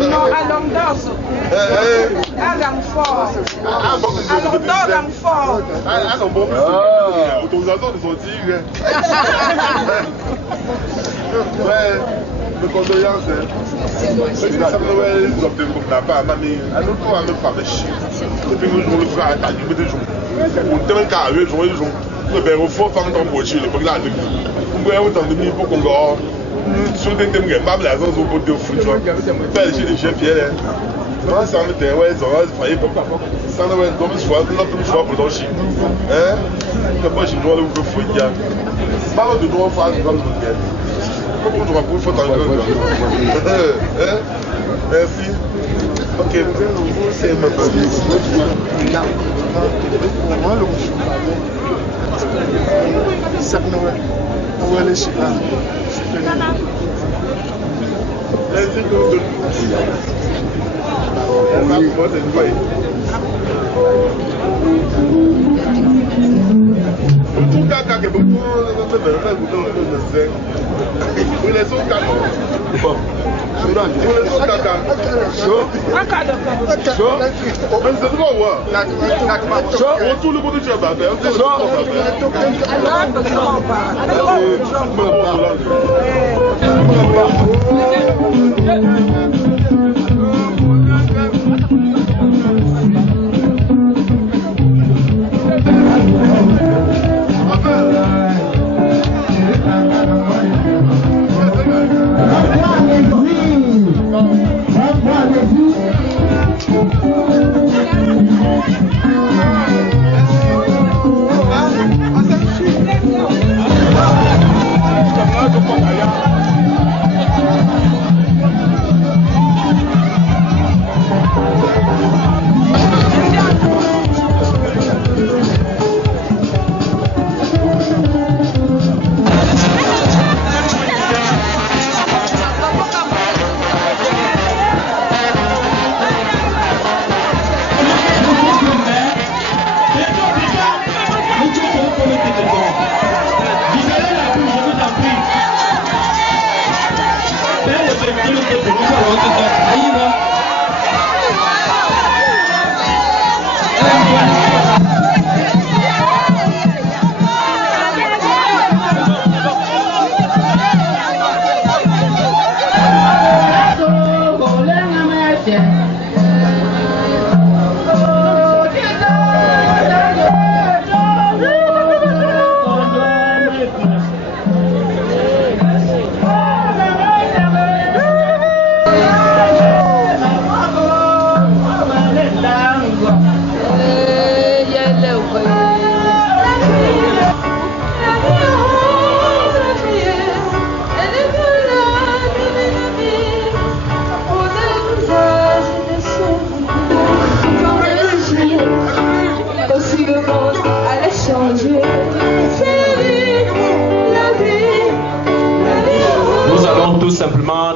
Non, Adam Dosso. Adam Ford. Adam Ford. Autorisation de sortir. Ouais, mes condoléances. Ça me n'a pas mamie. À nous pour même pas méchant. Et puis nous le frère à du des jours. On tellement carré, jour. Le ben au fond femme dans voiture, le là de. On voit autant de mi pour qu'on go. Sur des thèmes que pas la zone au bout de foot. Faire chez les chefs Pierre. Moi ça me dit ouais, ça va faire pas. Ça ne va comme je vois, là plus fois pour dans Chine. Hein? Que pas je dois le foot ya. Pas de droit faire comme le gars. Comment tu vas pour faut dans le merci. Ok, c'est ma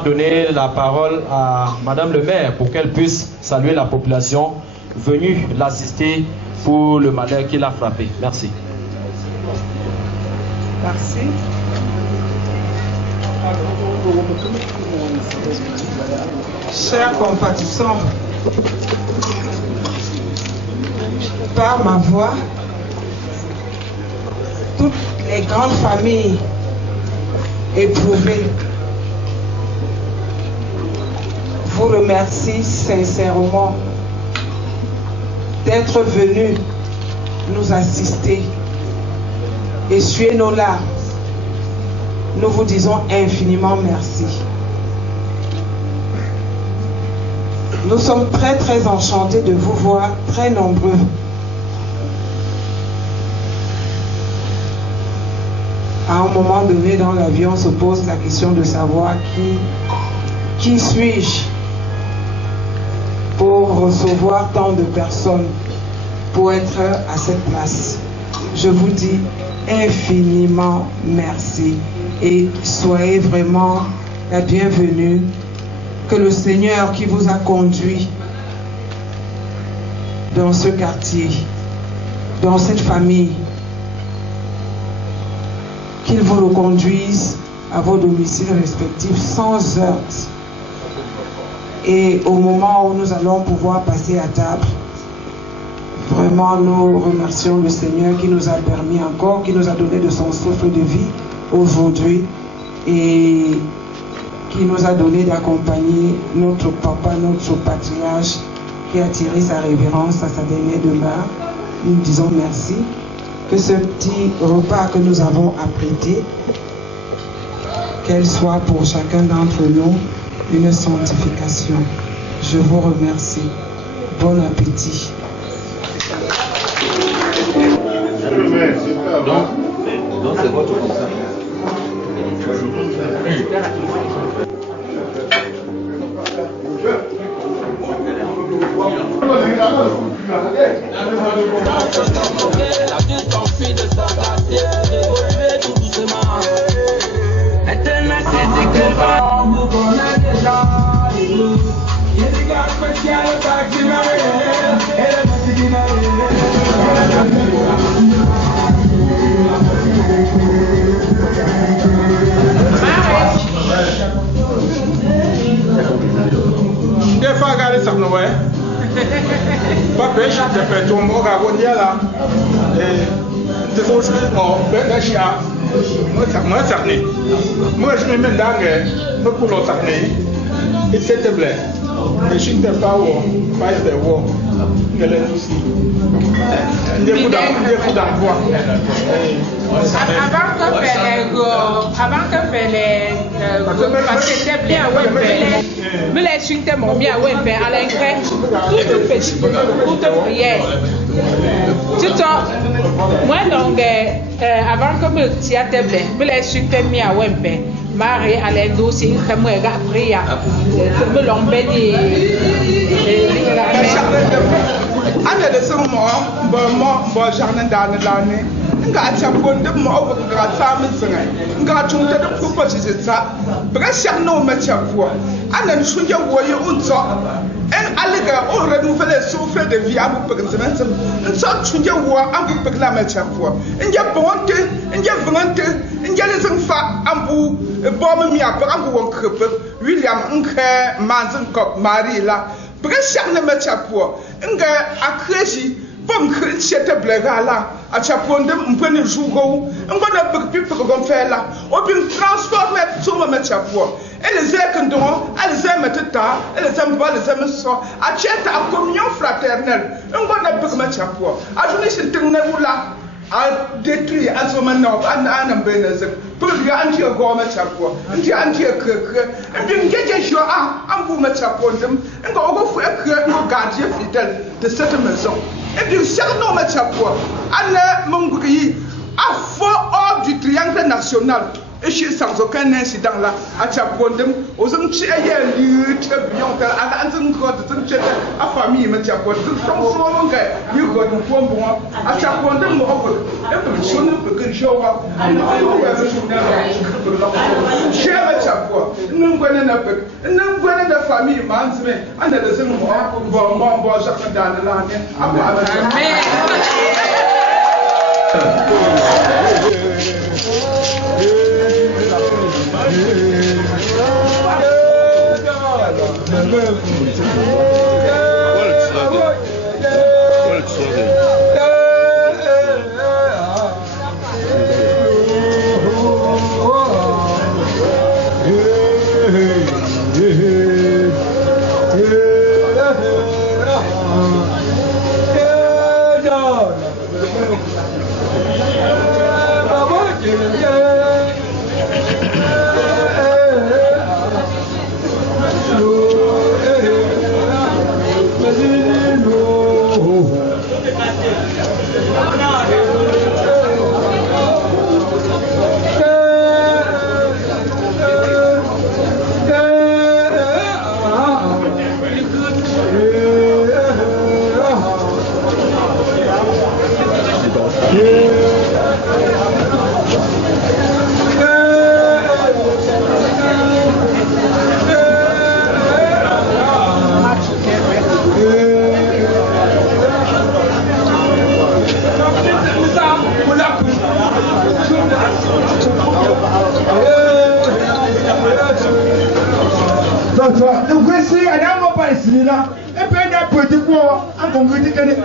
Donner la parole à Madame le maire pour qu'elle puisse saluer la population venue l'assister pour le malheur qui l'a frappé. Merci. Merci. Chers compatissants, par ma voix, toutes les grandes familles éprouvées vous remercie sincèrement d'être venu nous assister. Essuyez nos larmes. Nous vous disons infiniment merci. Nous sommes très très enchantés de vous voir très nombreux. À un moment donné dans l'avion, on se pose la question de savoir qui suis-je pour recevoir tant de personnes, pour être à cette place. Je vous dis infiniment merci et soyez vraiment la bienvenue. Que le Seigneur qui vous a conduit dans ce quartier, dans cette famille, qu'il vous reconduise à vos domiciles respectifs sans heurts. Et au moment où nous allons pouvoir passer à table, vraiment nous remercions le Seigneur qui nous a permis encore, qui nous a donné de son souffle de vie aujourd'hui et qui nous a donné d'accompagner notre papa, notre patriarche, qui a tiré sa révérence à sa dernière demeure. Nous disons merci. Que ce petit repas que nous avons apprêté, qu'elle soit pour chacun d'entre nous une sanctification. Je vous remercie. Bon appétit. Donc c'est votre concert. Des fois, regardez ça, ouais. Pas pêche, j'ai fait tout mon gars, on y est là. Et c'est pour ça que je suis là. Moi, ça n'est. Moi, je me mets dans le pour l'autre année. Et c'était blé. Et je suis pas où, pas de où. Quel est le souci? Des coups d'envoi. Avant que les parce que c'était bien mais les chutes m'ont bien à l'engrais tout petit toute prière tout moi donc avant que me tia table mais les chutes mis à Wempe Marie à l'endossier comme moi prière me l'embellir Anne de ce moment, bon jardin dans l'année. Nga chapon de mo nga tsam tsenga nga chunta de kupa chisa bra no ma chapo anan shunja woye unso en alega o renouveler souffle de vie abu pek sementsem nso chunja wo abu pek la ma chapo nja bonte nja vangante nja le fa ambu bom mi apa ambu won krepe William nke manzen kop Marila bra no ma chapo nga akreshi Bon, c'était blagala, à chapondem, un peu de jour, un bon peu comme faire là, ou bien transformer tout le monde chapeau. Et les ailes elles aiment tata, elles aiment pas, elles aiment ça, à tiens à communion fraternelle, un bon peu comme chapeau. À journée, c'est un là, à détruire, à ce moment, à un bénéfice, pour lui anti gomme chapeau, anti et bien, j'ai joué à un bout de chapeau, un gros frère, un gardien fidèle de cette maison. Et puis, chaque nom est chapeau. Anne Mongri a fort hors du triangle national. Et je suis sans aucun incident là. À chapeau, aux hommes qui aient lieu, très bien, à l'antenne, à famille, mais chapeau, nous sommes souvent gars, nous avons un point bon. À chapeau, nous avons et puis, je ne peux que jouer. Cher chapeau, nous connaissons un peu. Nous connaissons la famille, mais on a des hommes, bon, chacun dans l'année. Amen. Le Grécie, elle n'a pas ici là. Et puis elle a prêté quoi? En concret, qu'elle est.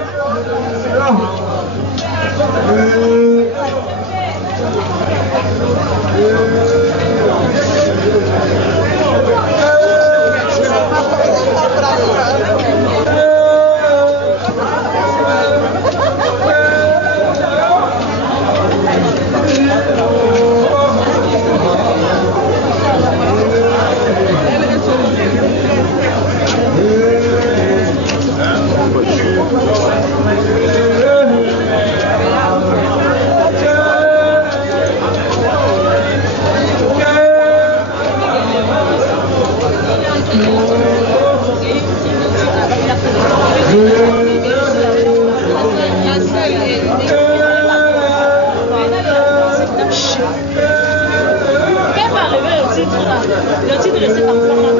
Le titre de cet enfant-là.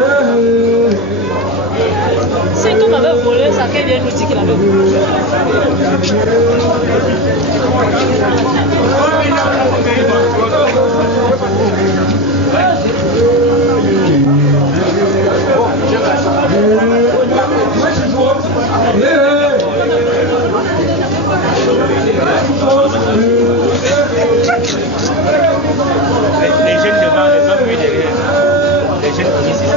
Si tout m'avait volé, ça qu'elle vient nous dire qu'il avait volé. Les jeunes devant, les hommes derrière. Les jeunes qui ici.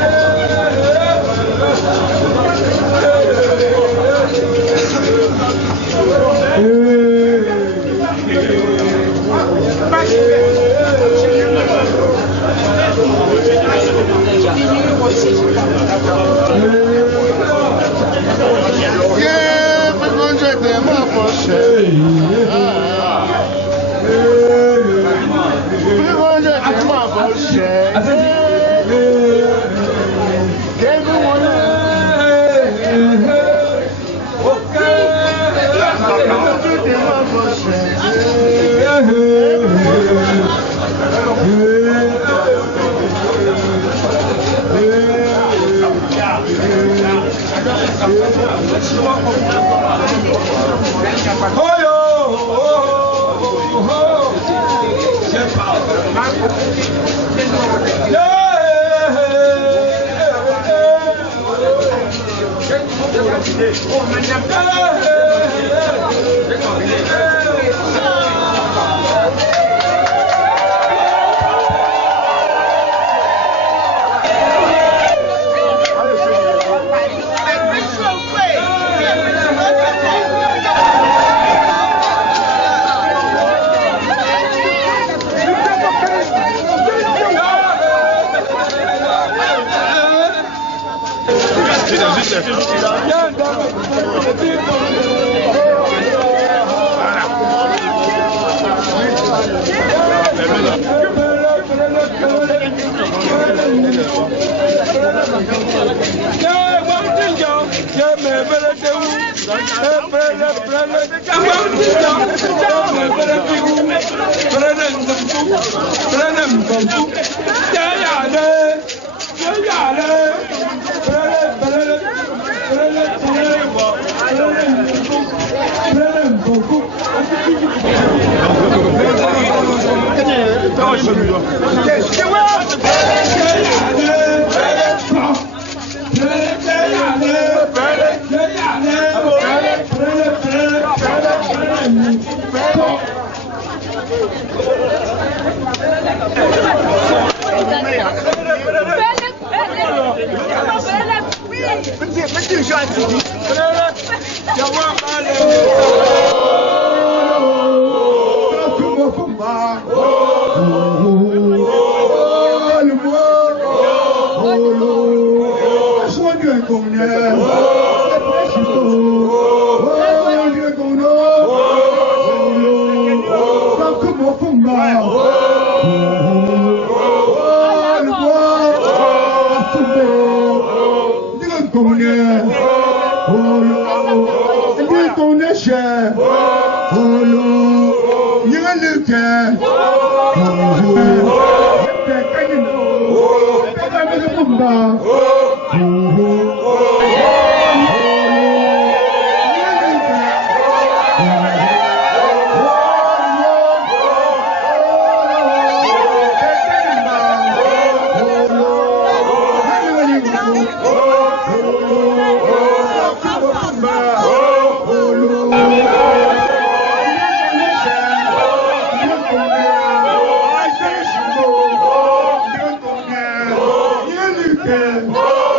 Oh,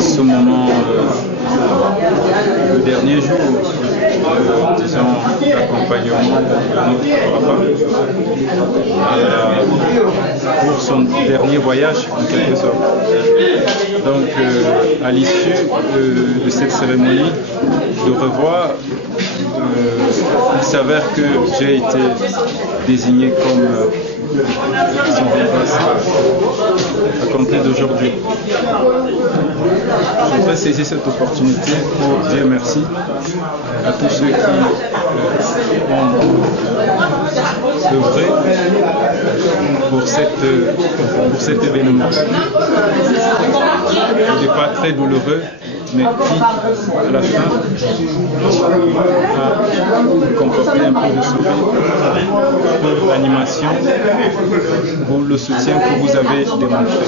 Ce moment, le dernier jour, disons, d'accompagnement de notre papa pour son dernier voyage, en quelque sorte. Donc, à l'issue de cette cérémonie, de revoir, il s'avère que j'ai été désigné comme son remplaçant à compter d'aujourd'hui. Je voudrais saisir cette opportunité pour dire merci à tous ceux qui ont œuvré pour cet événement. Il n'est pas très douloureux, mais qui, à la fin, a comporté un peu de sourire pour l'animation, pour le soutien que vous avez démontré.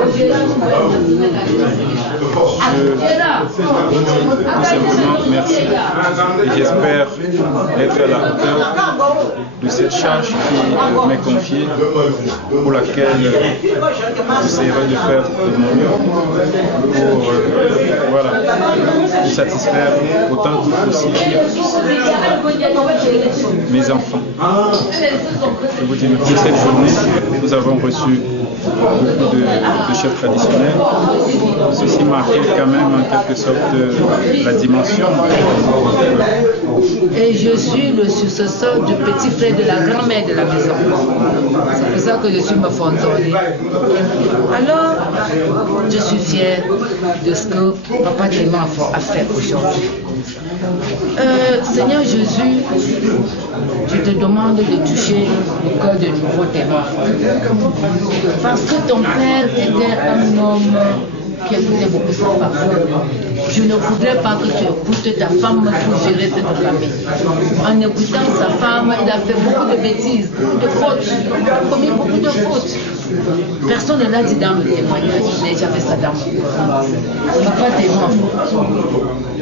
Je tout simplement merci et j'espère être à la hauteur de cette charge qui m'est confiée, pour laquelle j'essaierai de faire de mon mieux pour satisfaire autant que possible mes enfants. Je vous dis merci. Cette journée, nous avons reçu beaucoup de chefs traditionnels. Ceci marquait quand même en quelque sorte la dimension. Et je suis le successeur du petit frère de la grand-mère de la maison. C'est pour ça que je suis me fondonnée. Alors, je suis fière de ce que Papa Téma a fait aujourd'hui. Seigneur Jésus, je te demande de toucher le cœur de nouveau Téma. Parce que ton père était un homme qui écoutait beaucoup sa femme. Je ne voudrais pas que tu écoutes ta femme pour gérer cette famille. En écoutant sa femme, il a fait beaucoup de bêtises, beaucoup de fautes. Il a commis beaucoup de fautes. Personne ne l'a dit dans le témoignage, mais j'avais ça dans mon cœur. Papa Téma fort.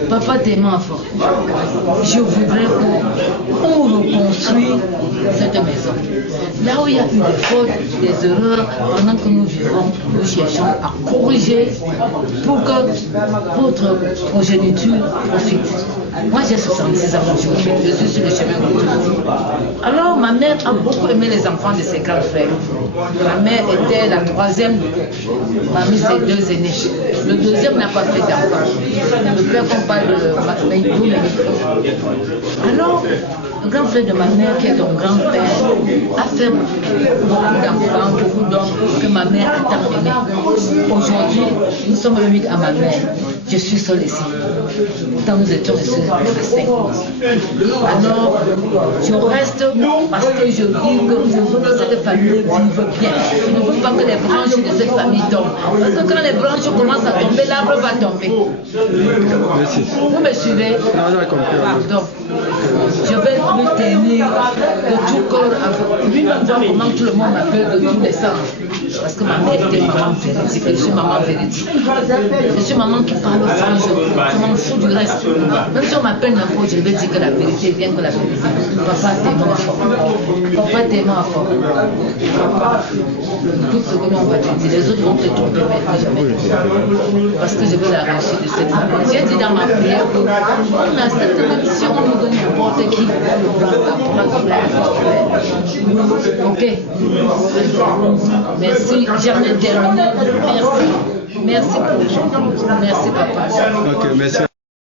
Papa Téma fort. Je voudrais qu'on reconstruise cette maison. Là où il y a eu des fautes, des erreurs, pendant que nous vivons, nous cherchons à corriger pour que votre progéniture profite. Moi j'ai 66 ans aujourd'hui, je suis sur le chemin de Dieu. Alors ma mère a beaucoup aimé les enfants de ses grands frères. Ma mère était la troisième parmi ses deux aînés. Le deuxième n'a pas fait d'enfant. Le père qu'on parle de Maïdou. Alors, le grand frère de ma mère, qui est ton grand-père, a fait beaucoup d'enfants, beaucoup d'hommes que ma mère a tant aimé. Aujourd'hui, nous sommes uniques à ma mère. Je suis seule ici. Pourtant, nous étions restés. Alors, je reste parce que je dis que je veux que cette famille vive bien. Je ne veux pas que les branches de cette famille tombent. Parce que quand les branches commencent à tomber, l'arbre va tomber. Merci. Vous me suivez? Pardon. Je vais me tenir de tout corps avec lui. Même voir comment tout le monde m'appelle de tous les sens. Parce que ma mère était maman véridique. Je suis maman véridique. Je suis maman qui parle franchement. Je m'en fous du reste. Même si on m'appelle n'importe, je vais dire que la vérité vient que la vérité. Papa Téma fort. Papa Téma fort. Papa, tout ce que l'on va te dire, les autres vont te tromper, mais jamais. Parce que je veux la réussite de cette famille. J'ai dit dans ma prière que on a cette mission, on nous donne n'importe qui. Ok. Merci, j'en ai terminé. Merci. Merci pour Merci papa. Ok, merci.